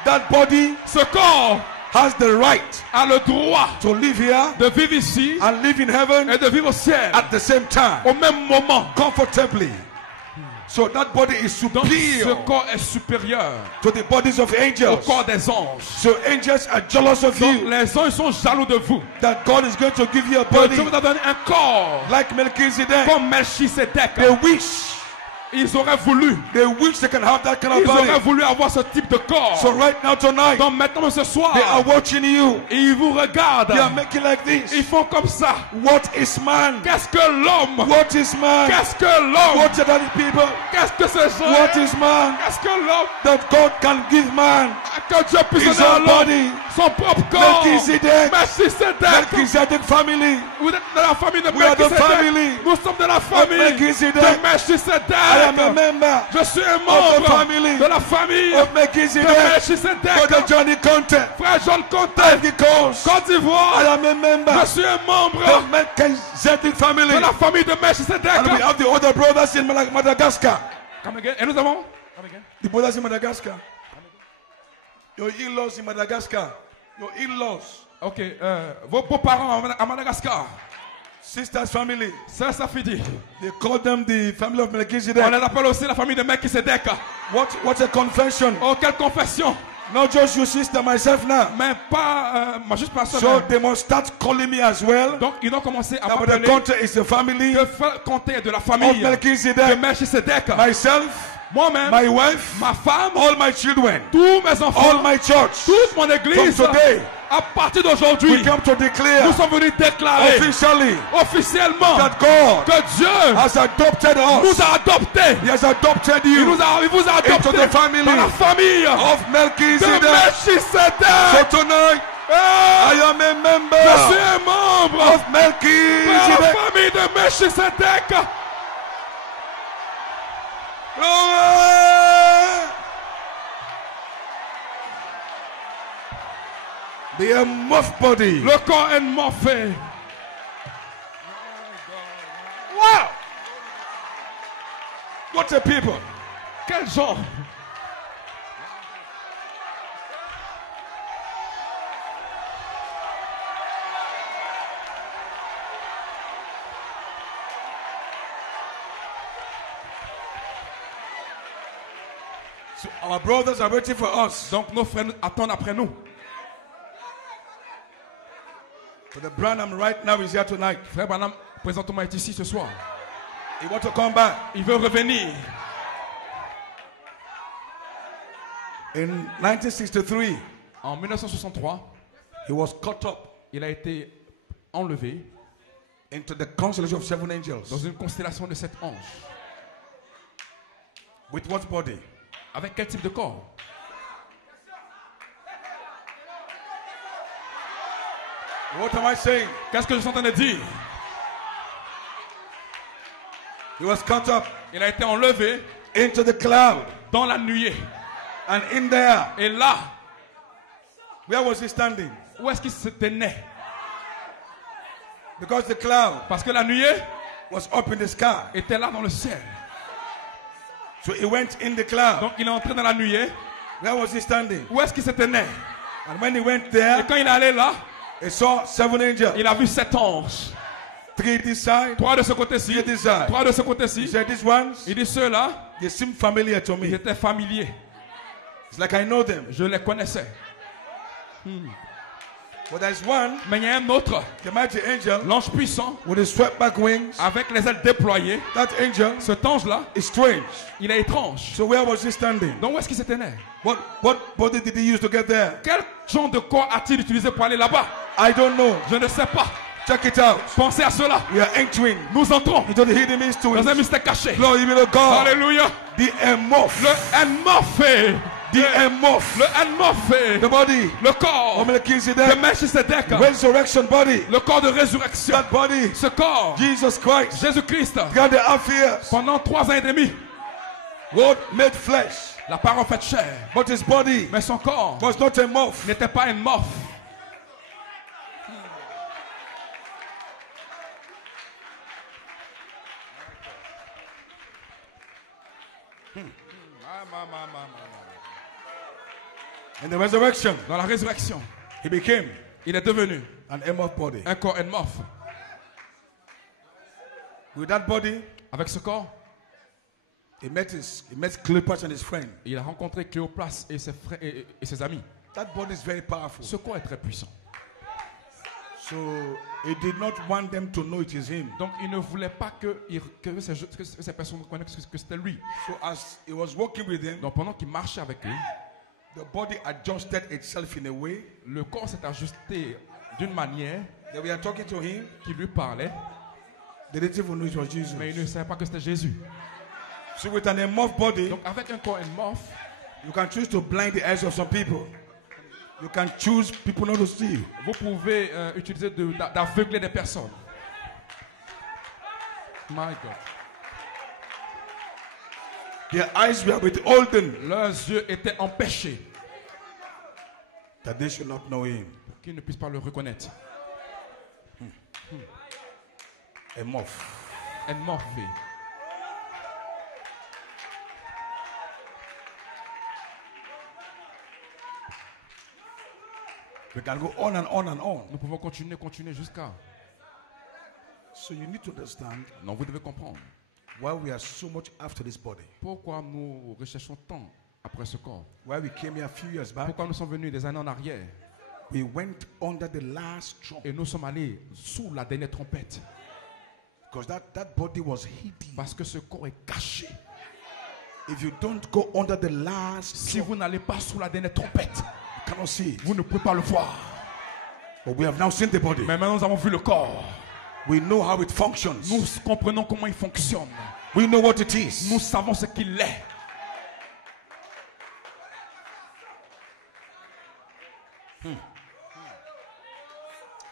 That body Ce corps has the right a le droit to live here de vivre ici and live in heaven et de vivre au ciel at the same time, au même moment. comfortably. So that body is Donc ce superior corps est supérieur to the bodies of au angels. corps des anges. So angels are jealous of Donc you les anges sont jaloux de vous. that God is going to give you a Que body Dieu vous a donné un corps like Melchizedek. comme Melchisedec. They wish Ils auraient voulu. they can have that kind of Ils auraient body. voulu avoir ce type de corps. So right now tonight, Donc maintenant ce soir, they are watching you. ils vous regardent. They are making like this. Ils font comme ça. What is man? Qu'est-ce que l'homme? What is man? Qu'est-ce que l'homme? What are the people? Qu'est-ce que c'est ça? What is man? Qu'est-ce que l'homme? That God can give man Que Dieu puisse his donner à own l'homme body. son propre corps. Melchizedek. Melchisedec. Melchizedek family. Vous êtes de la famille de We are the family Melchisedec. Nous sommes de la famille Melchizedek. de Melchisedec. I am a member Je suis un of membre the family de la famille of de Melchizedek. Melchisedec. Brother Johnny Conte, Frère John Conte, Ivory Coast. Côte I d'Ivoire. am a member Je suis un membre of Melchizedek family. de la famille de Melchisedec. And we have the other brothers in Madagascar. Come again. Et nous avons The brothers in Madagascar. Your in-laws in Madagascar. Your in-laws. Ok, vos beaux-parents à Madagascar. Sisters family. Ça, ça fait dire. They call them the family of On Melchizedek. les appelle aussi la famille de Melchisedec. What a confession. Oh, quelle confession. Not just your sister, myself now. Mais pas, juste pas ça. So they must start calling me as well. Donc, ils ont commencé à Now m'appeler the country is the family que Frère Conte est de la of famille de Melchizedek. Melchisedec. Myself, Moi-même, my wife, ma femme, all my children, tous mes enfants, all my church. toute mon église, From today, à partir d'aujourd'hui, we come to declare nous sommes venus déclarer officially officiellement that God que Dieu has adopted nous us. a adoptés. He has adopted Il you vous a into adoptés the family dans la famille of de Melchizedek. Melchisedec. So tonight, I am a Je suis member un membre of de la Melchizedek. famille de Melchisedec. Glory! The morph body. Le corps est morphé. Wow! What a people. Quel genre? So our brothers are waiting for us. Donc nos frères attendent après nous. So the Branham right now is here tonight. Frère Branham, présentement est ici ce soir. He wants to come back. Il veut revenir. In 1963, En 1963, he was caught up il a été enlevé into the constellation of 7 dans angels. une constellation de 7 anges. With what body? Avec quel type de corps? What am I saying? Qu'est-ce que je suis en train de dire? He was caught up Il a été enlevé into the cloud. dans la nuée. And in there, Et là, where was he standing? où est-ce qu'il se tenait? Because the cloud Parce que la nuée was up in the sky. était là dans le ciel. So he went in the cloud. Donc il est entré dans la nuée. Where was he standing? Où est-ce qu'il se tenait? And when he went Et there, quand il est allé là, he saw 7 angels. il a vu 7 anges. 3 this side, 3 de ce côté-ci, 3 this side. 3 de ce He côté-ci. said, these ones, Il dit ceux-là, they seem familiar to ils me. étaient familiers. It's like I know them. Je les connaissais. But there's one, Mais il y a un autre, the mighty angel, l'ange puissant, with his swept back wings. avec les ailes déployées. That angel Cet ange-là, is strange. il est étrange. So where was he standing? Donc où est-ce qu'il se tenait? What body did he use to get there? Quel genre de corps a-t-il utilisé pour aller là-bas? I don't know. Je ne sais pas. Check it out. Pensez à cela. We are entering Nous entrons into the hidden dans un mysteries. mystère caché. Glory be to God. Alléluia. The emorph. Le Enmorphé. The emorph. Le Enmorphé. The body Le corps of de Melchizedek. Melchisedec. Resurrection body. Le corps de résurrection. That body. Ce corps, Jesus Christ. Jésus-Christ, 3.5 years. pendant 3 ans et demi, Word made flesh. la parole faite chair. But his body Mais son corps was not emorph. n'était pas une morphe. In the resurrection, Dans la résurrection, he became il est devenu an emorph body. un corps enmorphe. With that body, Avec ce corps, he met Cleopas and his friend. il a rencontré Cléopas et ses frères et ses amis. That body is very powerful. Ce corps est très puissant. So he did not want them to know it is him. Donc il ne voulait pas que ces personnes connaissent que c'était lui. So as he was walking with them, Donc pendant qu'il marchait avec eux, the body adjusted itself in a way. le corps s'est ajusté d'une manière They were talking to him. qui lui parlait, They didn't even know it was Jesus. mais il ne savait pas que c'était Jésus. So with an emorph body, Donc avec un corps enmorphe, you can choose to blind the eyes of some people. You can choose people not to see. vous pouvez utiliser d'aveugler des personnes. My God. Their eyes were withholden Leurs yeux étaient empêchés that they should not know him. pour qu'ils ne puissent pas le reconnaître. Emorph. Enmorphé. We can go on and on and on. Nous pouvons continuer jusqu'à. So you need to understand Non, vous devez comprendre why we are so much after this body. pourquoi nous recherchons tant après ce corps. Why we came here a few years back. Pourquoi nous sommes venus des années en arrière We went under the last trump et nous sommes allés sous la dernière trompette. because that body was hidden. Parce que ce corps est caché. If you don't go under the last Si trump, vous n'allez pas sous la dernière trompette, you cannot see it. vous ne pouvez pas le voir. But we have now seen the body. Mais maintenant nous avons vu le corps. We know how it functions. Nous comprenons comment il fonctionne. We know what it is. Nous savons ce qu'il est.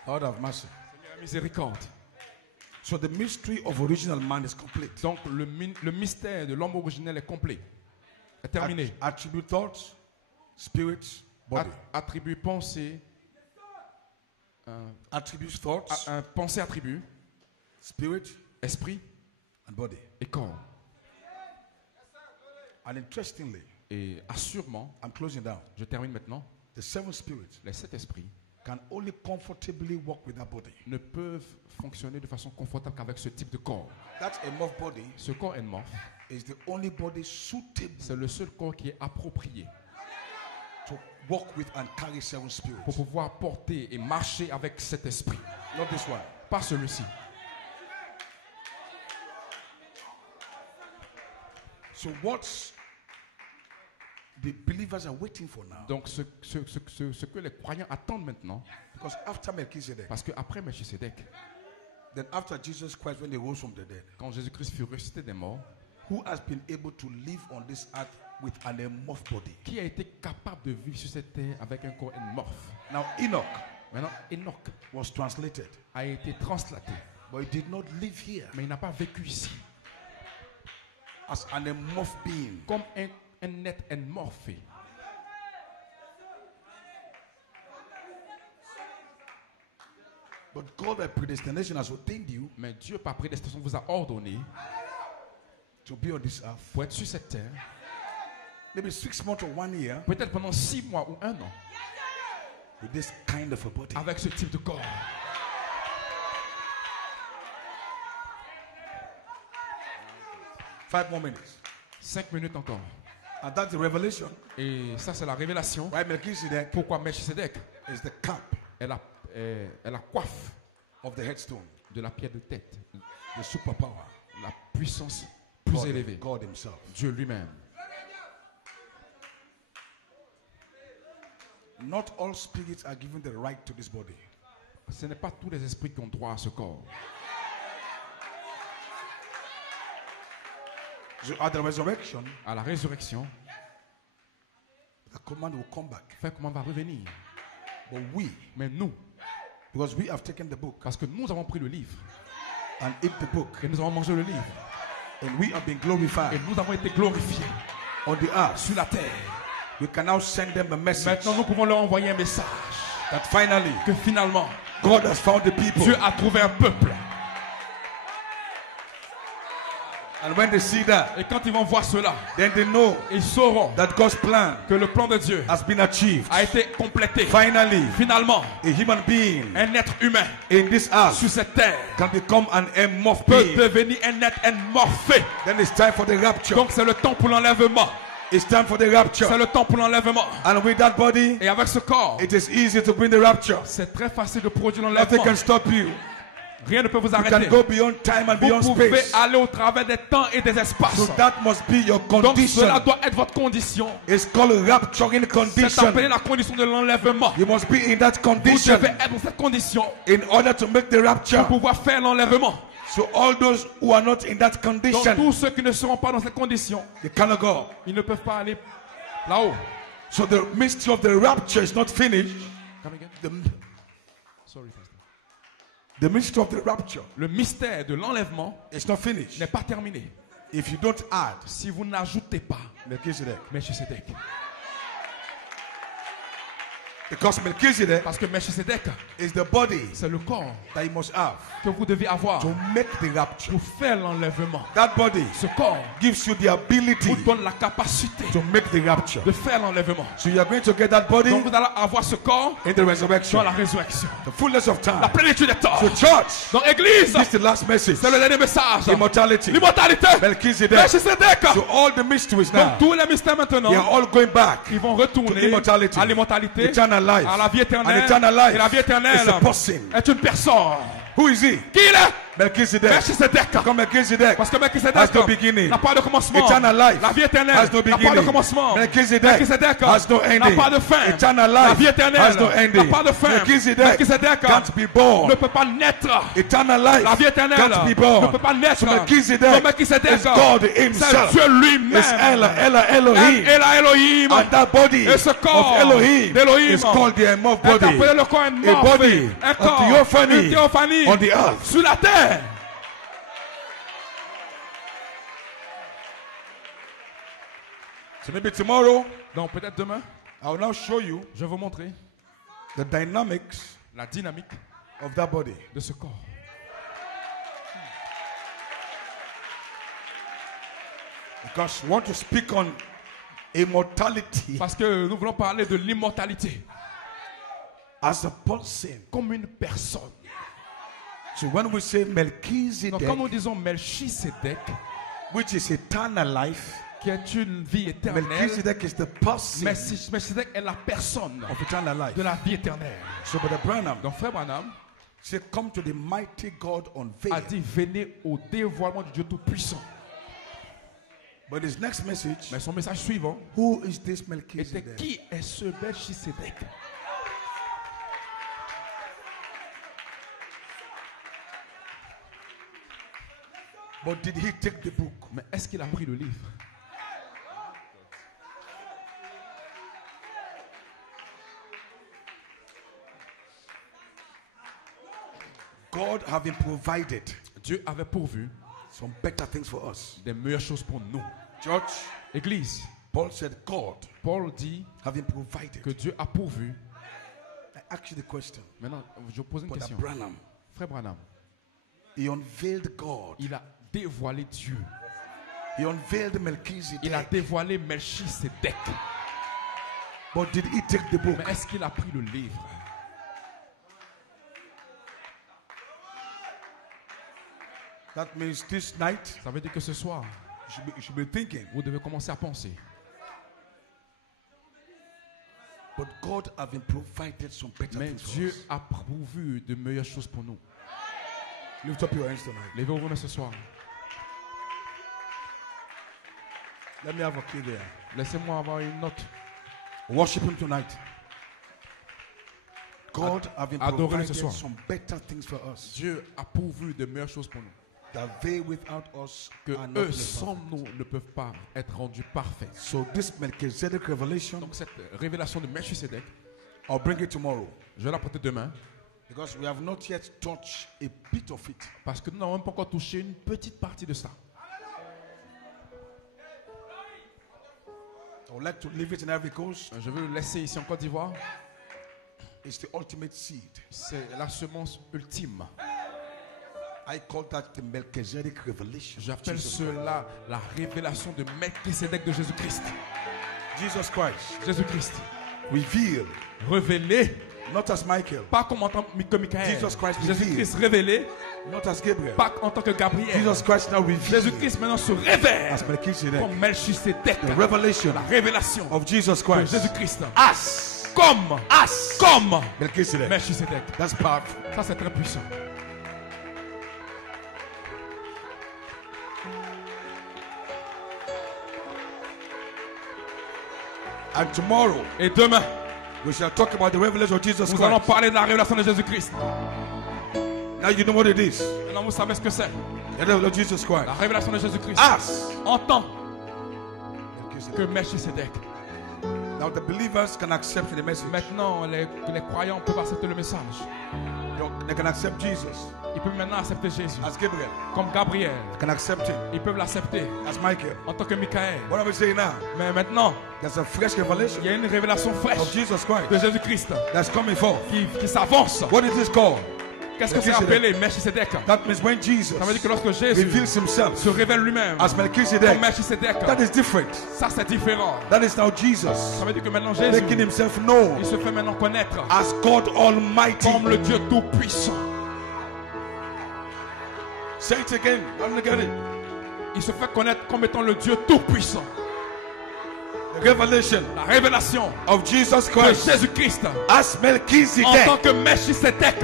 Lord have mercy. Seigneur, miséricorde. So the mystery of original man is complete. Donc le mystère de l'homme originel est complet. Est terminé. Attribute thoughts, spirit, body. Attribut, pensée. Attribute thoughts, Pensée, attribut. spirit, Esprit and body. et corps. And interestingly, Et assurément, I'm closing down. je termine maintenant, The seven spirits les 7 esprits can only comfortably walk with that body. ne peuvent fonctionner de façon confortable qu'avec ce type de corps. That emorph body Ce corps enmorphe, is the only body suitable c'est le seul corps qui est approprié to walk with and carry seven spirits. pour pouvoir porter et marcher avec cet esprit. Not this one. Pas celui-ci. So what the believers are waiting for now, Donc ce que les croyants attendent maintenant, because after Melchizedek, parce qu'après Melchisedec, then after Jesus Christ when he rose from the dead, quand Jésus-Christ fut ressuscité des morts, who has been able to live on this earth with an amorph body. Qui a été capable de vivre sur cette terre avec un corps amorphe. Now Enoch Maintenant, Enoch was translated, a été translaté, but he did not live here mais il n'a pas vécu ici as an amorph being. comme un être amorphé. But God by predestination has ordained you Mais Dieu, par prédestination, vous a ordonné to be on this earth. pour être sur cette terre, Maybe 6 months or 1 year peut-être pendant 6 mois ou 1 an, with this kind of a body. avec ce type de corps. 5 more minutes. 5 minutes encore. And that's the revelation. Et ça, c'est la révélation. Why Melchizedek Pourquoi Melchisedec is the cap est la coiffe of the headstone, de la pierre de tête, the superpower. la puissance plus élevée. God himself. Dieu lui-même. Not all spirits are given the right to this body. Ce n'est pas tous les esprits qui ont droit à ce corps. So at the resurrection, À la résurrection, the command will come back. fait comment va revenir. But we, Mais nous, because we have taken the book parce que nous avons pris le livre and eat the book, et nous avons mangé le livre and we have been et glorified nous avons été glorifiés on the earth, sur la terre. we can now send them a message Maintenant, nous pouvons leur envoyer un message that finally que finalement, God has found the people. Dieu a trouvé un peuple. And when they see that, Et quand ils vont voir cela, then they know ils sauront that God's plan que le plan de Dieu has been achieved. a été complété. Finally, Finalement, a human being un être humain in this earth sur cette terre can become an amorph peut being. devenir un être amorphé. Then it's time for the rapture. Donc c'est le temps pour l'enlèvement. It's time for the C'est rapture. le temps pour l'enlèvement. And with that body, Et avec ce corps, it is easy to bring the rapture. c'est très facile de produire Nothing l'enlèvement. can stop you. Rien ne peut vous You can arrêter. go beyond time and Vous beyond pouvez space. aller au travers des temps et des espaces. So that must be your Donc condition. cela doit être votre condition. It's called a rapturing C'est appelé condition. la condition de l'enlèvement. You must be in that Vous condition devez être dans cette condition in order to make the rapture. pour pouvoir faire l'enlèvement. So all those who are not in that Donc condition, tous ceux qui ne seront pas dans cette condition, they cannot go. ils ne peuvent pas aller là-haut. So the mystery of the rapture is not finished. Come again? The, Sorry, Pastor. the mystery of the rapture Le mystère de l'enlèvement is not finished. n'est pas terminé. If you don't add Si vous n'ajoutez pas Melchizedek. Melchisedec. Because Melchizedek Parce que Melchisedec, is the body c'est le corps that you must have que vous devez avoir to make the rapture. pour faire l'enlèvement. That body Ce corps gives you the ability vous donne la capacité to make the rapture. de faire l'enlèvement. So you are going to get that body Donc vous allez avoir ce corps in the dans resurrection. la résurrection. The fullness of La time. plénitude des temps. So church, Donc église, this is the last message. c'est le dernier message. Immortality. L'immortalité. Melchizedek. Melchisedec. So all the mysteries Donc now, tous les mystères maintenant, they are all going back. ils vont to retourner immortality, à l'immortalité, eternal life. à la vie And éternelle. eternal life Et la vie éternelle is a person. est une personne. Who is he? Qui il est? Melchizedek. Melchisedec. Comme Melchizedek Parce que has Melchisedec no beginning. n'a pas de commencement. Eternal life La vie éternelle has no n'a pas de beginning. commencement. Melchizedek has no n'a ending. pas de fin. Eternal La life vie éternelle has no n'a ending. pas de fin. Melchizedek can't be born. ne peut pas naître. Eternal life La vie éternelle can't be born. ne peut pas naître. So Donc Melchizedek Melchisedec, is God c'est himself. Dieu lui-même. It's Ella Elohim. Ela Elohim. And that body Et ce corps of Elohim d'Elohim is called the amorph est body. appelé le corps A amorphe. body Un of corps, une theophany théophanie on the earth. sur la terre. So maybe tomorrow Donc peut-être demain, I will now show you je vais vous montrer the dynamics la dynamique of that body. de ce corps. Because we want to speak on immortality Parce que nous voulons parler de l'immortalité as a person. comme une personne. So when we say Donc Melchizedek, quand nous disons Melchisedec, which is eternal life, qui est une vie éternelle, Melchizedek is the person Melchisedec est la personne of eternal life. de la vie éternelle. So Brother Branham Donc frère Branham said, come to the mighty God a unveiled. dit venez au dévoilement du Dieu Tout-Puissant. But his next message, Mais son message suivant who is this était Melchizedek? qui est ce Melchisedec? But did he take the book? Mais est-ce qu'il a pris le livre? God having provided Dieu avait pourvu some better things for us. des meilleures choses pour nous. Church, Église, Paul said, God Paul dit having provided. que Dieu a pourvu. I ask you the question. Maintenant, je pose une Brother question. Branham, Frère Branham, he unveiled God. il a dévoilé Dieu. He unveiled Il a Melchizedek. dévoilé Melchisedec. But did he take the book? Mais est-ce qu'il a pris le livre? That means this night, Ça veut dire que ce soir, you should be thinking. vous devez commencer à penser. But God having provided some better Mais things for Dieu us. a pourvu de meilleures choses pour nous. Lift up your hands tonight. Levez vos mains ce soir. Let me have a key there. Laissez-moi avoir une note. Worship him tonight. God having Adorez-le ce provided soir. some better things for us. Dieu a pourvu de meilleures choses pour nous. That they without us Que are not eux, made sans perfect. nous, ne peuvent pas être rendus parfaits. So this Melchizedek revelation, Donc cette révélation de Melchisedec, I'll bring it tomorrow. je vais la porter demain. Because we have not yet touched a bit of it. Parce que nous n'avons même pas encore touché une petite partie de ça. I would like to leave it in Ivory Coast. Je veux le laisser ici en Côte d'Ivoire. It's the ultimate seed. C'est la semence ultime. I call that the Melchizedek revelation. of J'appelle Jesus cela la révélation de Melchisedec de Jésus-Christ. Christ. Jesus Christ Jésus-Christ. revealed, Révélé. not as Michael, Pas comme en tant que Michael. Jesus Christ Jésus-Christ révélé. not as Gabriel. Pas en tant que Gabriel. Jesus Christ now revealed Jésus-Christ maintenant se révèle as Melchizedek. comme Melchisedec. The revelation La révélation of Jesus de Christ Jésus-Christ. as Comme Melchizedek. Melchisedec. That's powerful. Ça c'est très puissant. And tomorrow Et demain, we shall talk about the revelation of Jesus nous allons Christ. parler de la révélation de Jésus-Christ. Now you know what it is. Maintenant vous savez ce que c'est. The revelation of Jesus Christ La révélation de Jésus-Christ. as En tant Melchizedek. que Melchisedec. Now the believers can accept the message. Maintenant, les croyants peuvent accepter le message. They can accept Jesus Ils peuvent maintenant accepter Jésus. as Gabriel. Comme Gabriel. They can accept him Ils peuvent l'accepter as Michael. en tant que Michael. What are we saying now? Mais maintenant, There's a fresh revelation il y a une révélation of fraîche Jesus Christ de Jésus-Christ that's coming forth. qui s'avance. What is this called? Qu'est-ce que c'est appelé Melchisedec? That means when Jesus Ça veut dire que lorsque Jésus reveals himself se révèle lui-même as comme Melchizedek, Melchisedec, that is different. ça c'est différent. That is now Jesus Ça veut dire que maintenant Jésus, making himself known il se fait maintenant connaître as God Almighty. comme le Dieu Tout-Puissant. Say it again. I'm gonna get it. Il se fait connaître comme étant le Dieu Tout-Puissant. The revelation La révélation of Jesus de Christ Jésus-Christ as en tant Melchizedek. que Melchisedec.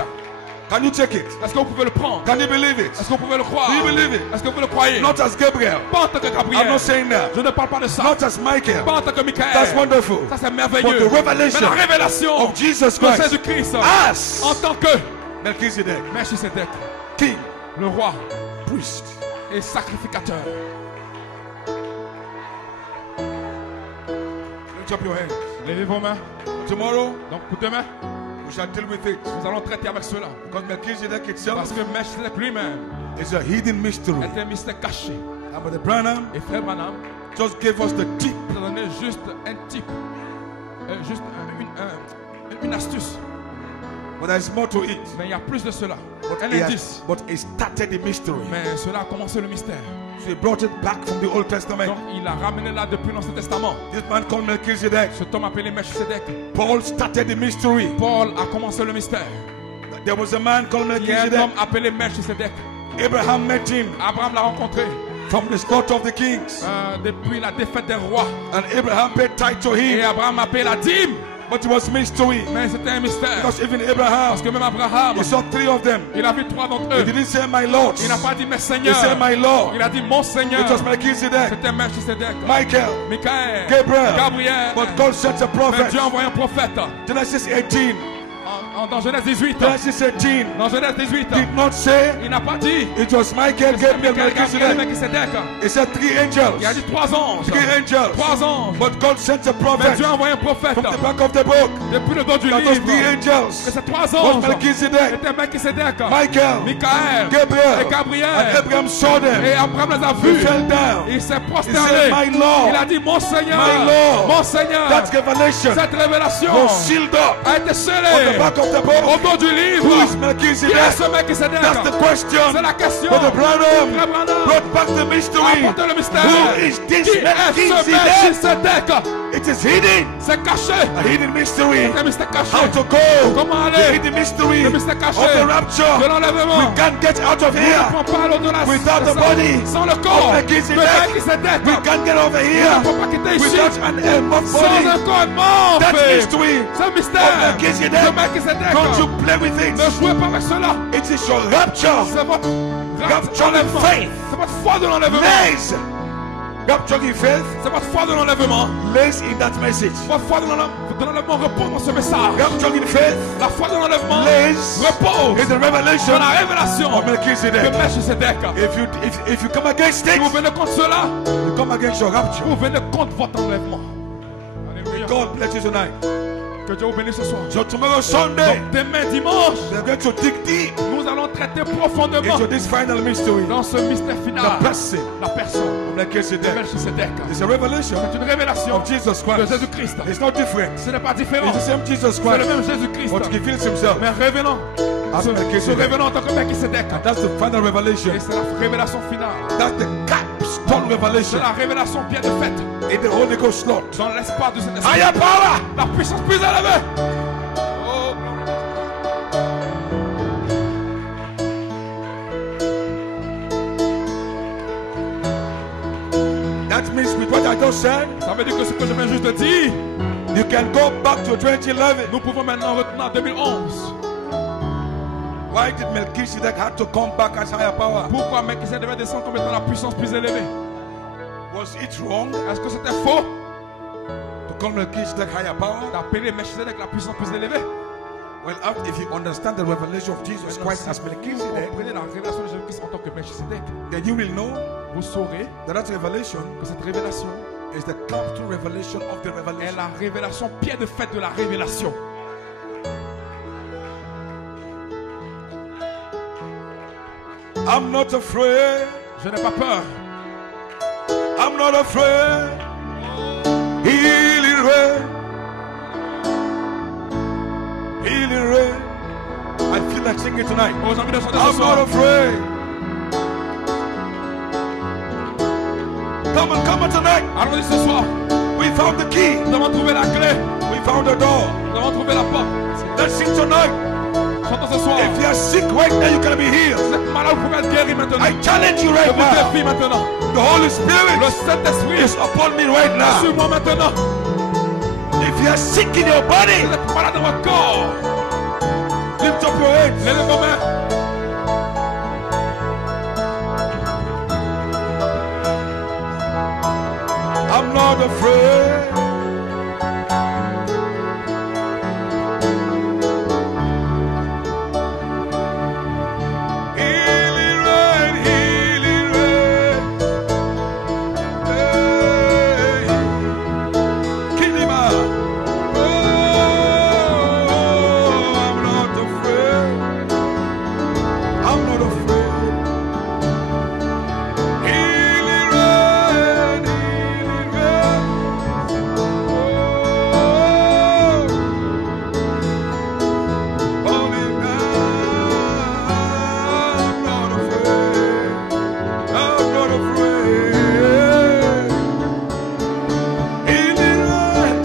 Can you take it? Est-ce que vous pouvez le prendre? Can you believe it? Est-ce que vous pouvez le croire? Do you believe it? Est-ce que vous le croyez? Not as Gabriel. Pas en tant que I'm Gabriel. not saying that. Je ne parle pas de ça. Not as Michael. Pas en tant que Michael. That's wonderful. Ça c'est But merveilleux. the revelation Mais la révélation of Jesus de Christ Jésus-Christ as en tant que Melchizedek, Melchisedec, king, le roi priest. et sacrificateur. Lift up your hands. Levez vos mains. Tomorrow Donc pour demain, we shall deal with it. nous allons traiter avec cela. Because Melchizedek Parce itself que Melchisedec lui-même is a hidden mystery. est un mystère caché. And Brother Branham Et Frère Branham just gave us the tip. nous a donné juste un type, juste une astuce. But there's more to it. Mais il y a plus de cela. Un He indice. but it started the mystery. Mais cela a commencé le mystère. So he brought it back from the Old Testament. Donc il a ramené là depuis l'Ancien Testament. This man called Melchizedek. Cet homme appelé Melchisedec. Paul started the mystery. Paul a commencé le mystère. There was a man called Il y a un Melchizedek. homme appelé Melchisedec. Abraham met him Abraham l'a rencontré from the slaughter of the kings. depuis la défaite des rois. And Abraham paid tithe to Et him. Abraham a payé la dîme. But it was mystery. Mais c'était un mystère. Because even Parce Abraham, que même Abraham, he saw three of them. il a vu trois d'entre He eux. didn't say my lords. Il n'a pas dit mes He seigneurs. said my Lord. Il a dit mon Seigneur. It was Melchizedek, C'était Melchisedec. Michael, Michael. Gabriel. Gabriel. But God sent a Mais prophet. Dieu a envoyé un prophète. Genesis 18, Dans Genèse 18. Genesis 18 Dans Genèse 18. did not say Il n'a pas dit. it was Michael, Gabriel, Melchizedek. Melchizedek. It said 3 angels. Il a dit 3 anges. 3 angels. 3 anges. But God sent a Mais prophet Dieu a envoyé un prophète. from the back of the book. Depuis le dos du That those 3 livre. angels Que ces 3 was anges Melchizedek, étaient Melchizedek, Michael, Michael Gabriel, et and Gabriel. Abraham saw them. Et Abraham les a He vus. fell down. Il s'est He prosterné. said, My Lord, Il a dit, mon Seigneur, My Lord. mon Seigneur. that revelation Cette révélation was sealed up a été on the scellée back of the au book. dos du Who livre. is Qui est Melchizedek? ce Melchizedek? That's the question. C'est la question. But the Branham Frère Branham brought back the mystery. apporte le mystère. Who is this Qui est ce Melchizedek? Melchizedek? It is hidden. C'est caché. A hidden mystery. C'est un mystère caché. How to go? Comment The aller? hidden mystery Le of mystère caché the de rapture. l'enlèvement. We can't get out of On ne here. prend pas l'au-delà Without the body sans le corps of de Melchizedek. Melchizedek. We can't get over On ne here peut pas quitter ici without an elbow sans body. un corps mort. That frère. mystery C'est un mystère of Melchizedek. de Melchizedek. Don't you play with it. Ne jouez pas avec cela. It is your rapture. C'est votre Rapture in enlèvement. faith. C'est votre foi de l'enlèvement. Lays. Rapture in faith C'est votre foi de l'enlèvement. lays in that message. Votre foi de l'enlèvement repose dans ce message. Rapture in faith La foi de l'enlèvement lays repose in the revelation dans la révélation of de Melchizedek. Melchizedek. If you come against Si it, vous venez contre cela, you come against your rapture. vous venez contre votre enlèvement. Alléluia. God bless you tonight. Que Dieu vous bénisse ce soir. So tomorrow Sunday, Donc demain dimanche, we are going to dig deep nous allons traiter profondément into this final mystery. dans ce mystère final The person la personne of de Melchizedek. Melchizedek. It's a revelation C'est une révélation of Jesus de Christ. Jésus-Christ. It's not different. Ce n'est pas différent. It's the same Jesus C'est le Christ, même Jésus-Christ. but he feels himself. Mais révélant. As Se Melchizedek. révélant en tant que Melchizedek. That's the final revelation. Et c'est la révélation finale. That's the capstone C'est revelation la révélation bien de fête. in the Holy Ghost slot. Dans l'espace de cet esprit. Higher power. La puissance plus élevée. Oh, That means with what I just said, ça veut dire que ce que je viens juste de dire, you can go back to 2011. nous pouvons maintenant retourner en 2011. Why did Melchizedek have to come back as higher power? Pourquoi Melchizedek devait descendre comme étant la puissance plus élevée? Was it wrong Est-ce que c'était faux to call Melchizedek higher power? d'appeler Melchizedek la puissance plus élevée? Well, if you understand the revelation of Jesus Christ as Vous Melchizedek, comprenez la révélation de Jésus-Christ en tant que Melchizedek, then you will know vous saurez that that revelation que cette révélation is the capstone revelation of the est revelation. la révélation pied de fête de la révélation. I'm not afraid. Je n'ai pas peur. I'm not afraid. Healing rain. Healing rain. I feel like singing tonight. Oh, j'ai envie de chanter ce I'm soir. not afraid. Come on tonight. Allons-y ce soir. We found the key. Nous avons trouvé la clé. We found the door. Nous avons trouvé la porte. Let's sing tonight. Chantons ce soir. If you are sick right now, you're going to be healed. Vous êtes malade, vous pouvez être guéri maintenant. I challenge you Je right vous now. défie maintenant. The Holy Spirit Le Saint-Esprit is upon me right now. sur moi maintenant. If you are sick in your body, Vous êtes malade dans votre corps. lift up your hands. Levez vos mains. I'm not afraid. Healing rain, healing rain. Hey. Kilima. Oh, I'm not afraid. I'm not afraid. Healing rain, healing rain. Oh, falling down. I'm not afraid. I'm not afraid. Healing rain.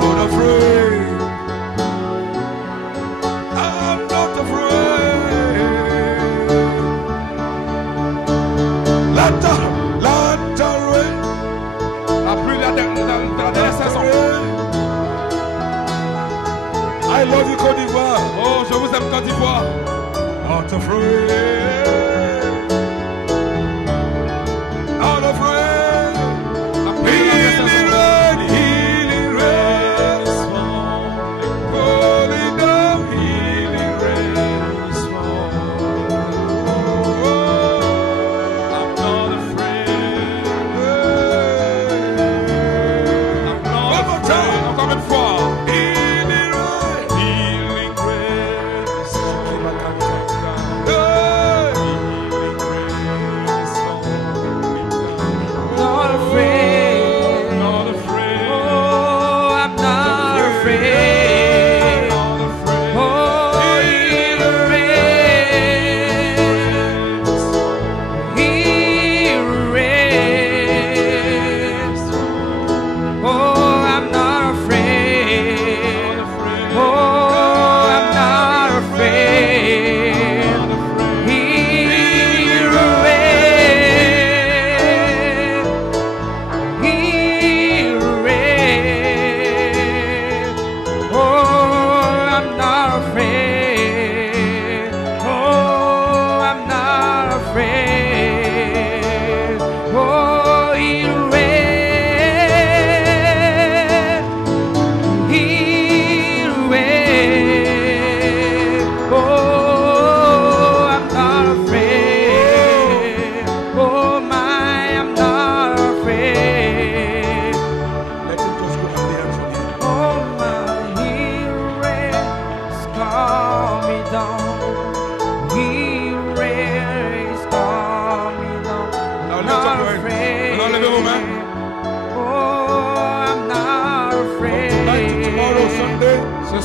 Not afraid. I'm not afraid. Let the rain. La pluie de la dernière saison. I love you, Côte d'Ivoire. Oh, je vous aime Côte d'Ivoire. Not afraid.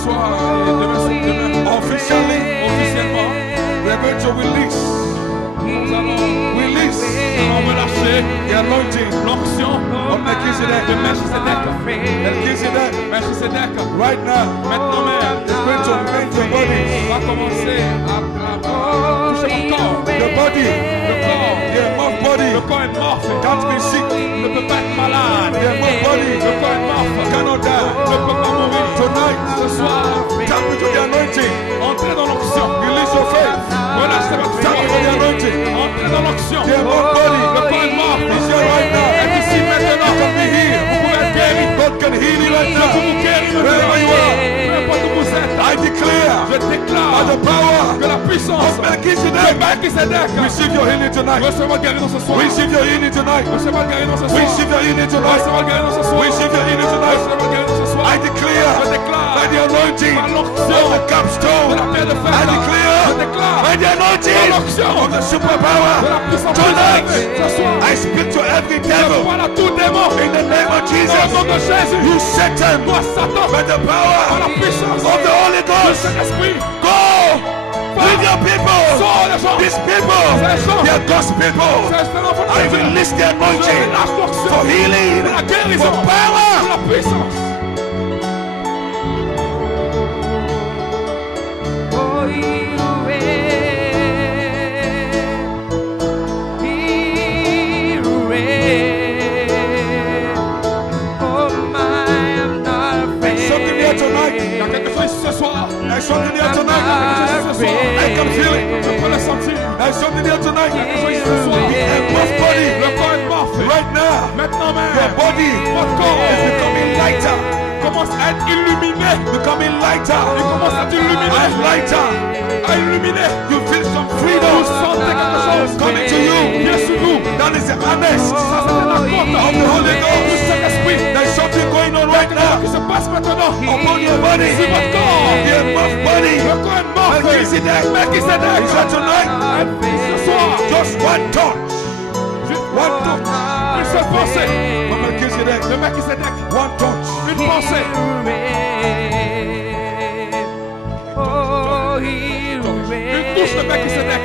soir et demain, officiellement, we are going to release nous allons relâcher the anointing l'onction of Melchizedek. de Melchizedek. Melchizedek, right now, Maintenant même, is going to rend your body. va commencer à toucher mon corps. The body, Le corps, the mouth body, le corps est mort. can't be sick. Ne peut pas être malade. The mouth body Le corps est mort. cannot Ne die. peut pas mourir. Tonight, Ce soir, tap into the anointing. entrez dans l'onction. Release your faith. Relâchez votre Tap into the foi. anointing. Entrez dans l'onction. The mouth body Le corps est mort. is here right now. Est ici maintenant. You can be healed. Vous pouvez être guéri. God can heal you right Je now. vous guéris Wherever you are, Peu importe où vous êtes. I declare Je by déclare the power que la puissance of de Melchizedek, Melchizedek receive your healing tonight. recevra le guérison ce soir. Receive your healing tonight. Recevra le guérison ce soir. Receive your healing tonight. Recevra le guérison ce soir. Receive your healing tonight. Recevra le guérison ce soir. I declare Je déclare by the anointing par of l'onction the capstone. de la pierre de fer. I declare Je déclare by the anointing par l'onction of the superpower. de la puissance Tonight, ce soir. I speak to every Je devil vois tout démon in the name of dans le Jesus. nom de Jésus. You Satan, Toi, Satan, by the par power la puissance of the Holy du Ghost, Saint-Esprit. go with your people. Sors les gens. These people, they are God's people. C'est l'enfant de I Dieu. release the Je anointing relâche l'onction for healing, de la guérison, for power. de la puissance. There's something here tonight. Il y a quelque chose ce soir. There's something here tonight. Ce soir. I can feel it. Je peux le sentir. There's something here tonight. Ce soir. The mouth body, Le corps est parfait. right now, Maintenant même, your body votre corps is becoming lighter, commence à être illuminé. becoming lighter, Il commence à être illuminé. and lighter. À illuminer. You feel some Vous freedom sentez quelque chose coming to you. Viens sur vous. That is the harness Ça, c'était la côte of the Holy du Ghost. Saint-Esprit. There's something going on right Ce now qui se passe maintenant upon your body. sur votre corps. The mouth body, Le corps est mort. Melchizedek, Melchizedek. is that tonight? Ce soir, Just one touch, one touch une seule pensée from Melchizedek. de Melchizedek. One touch. Une pensée. Une touche de Melchizedek.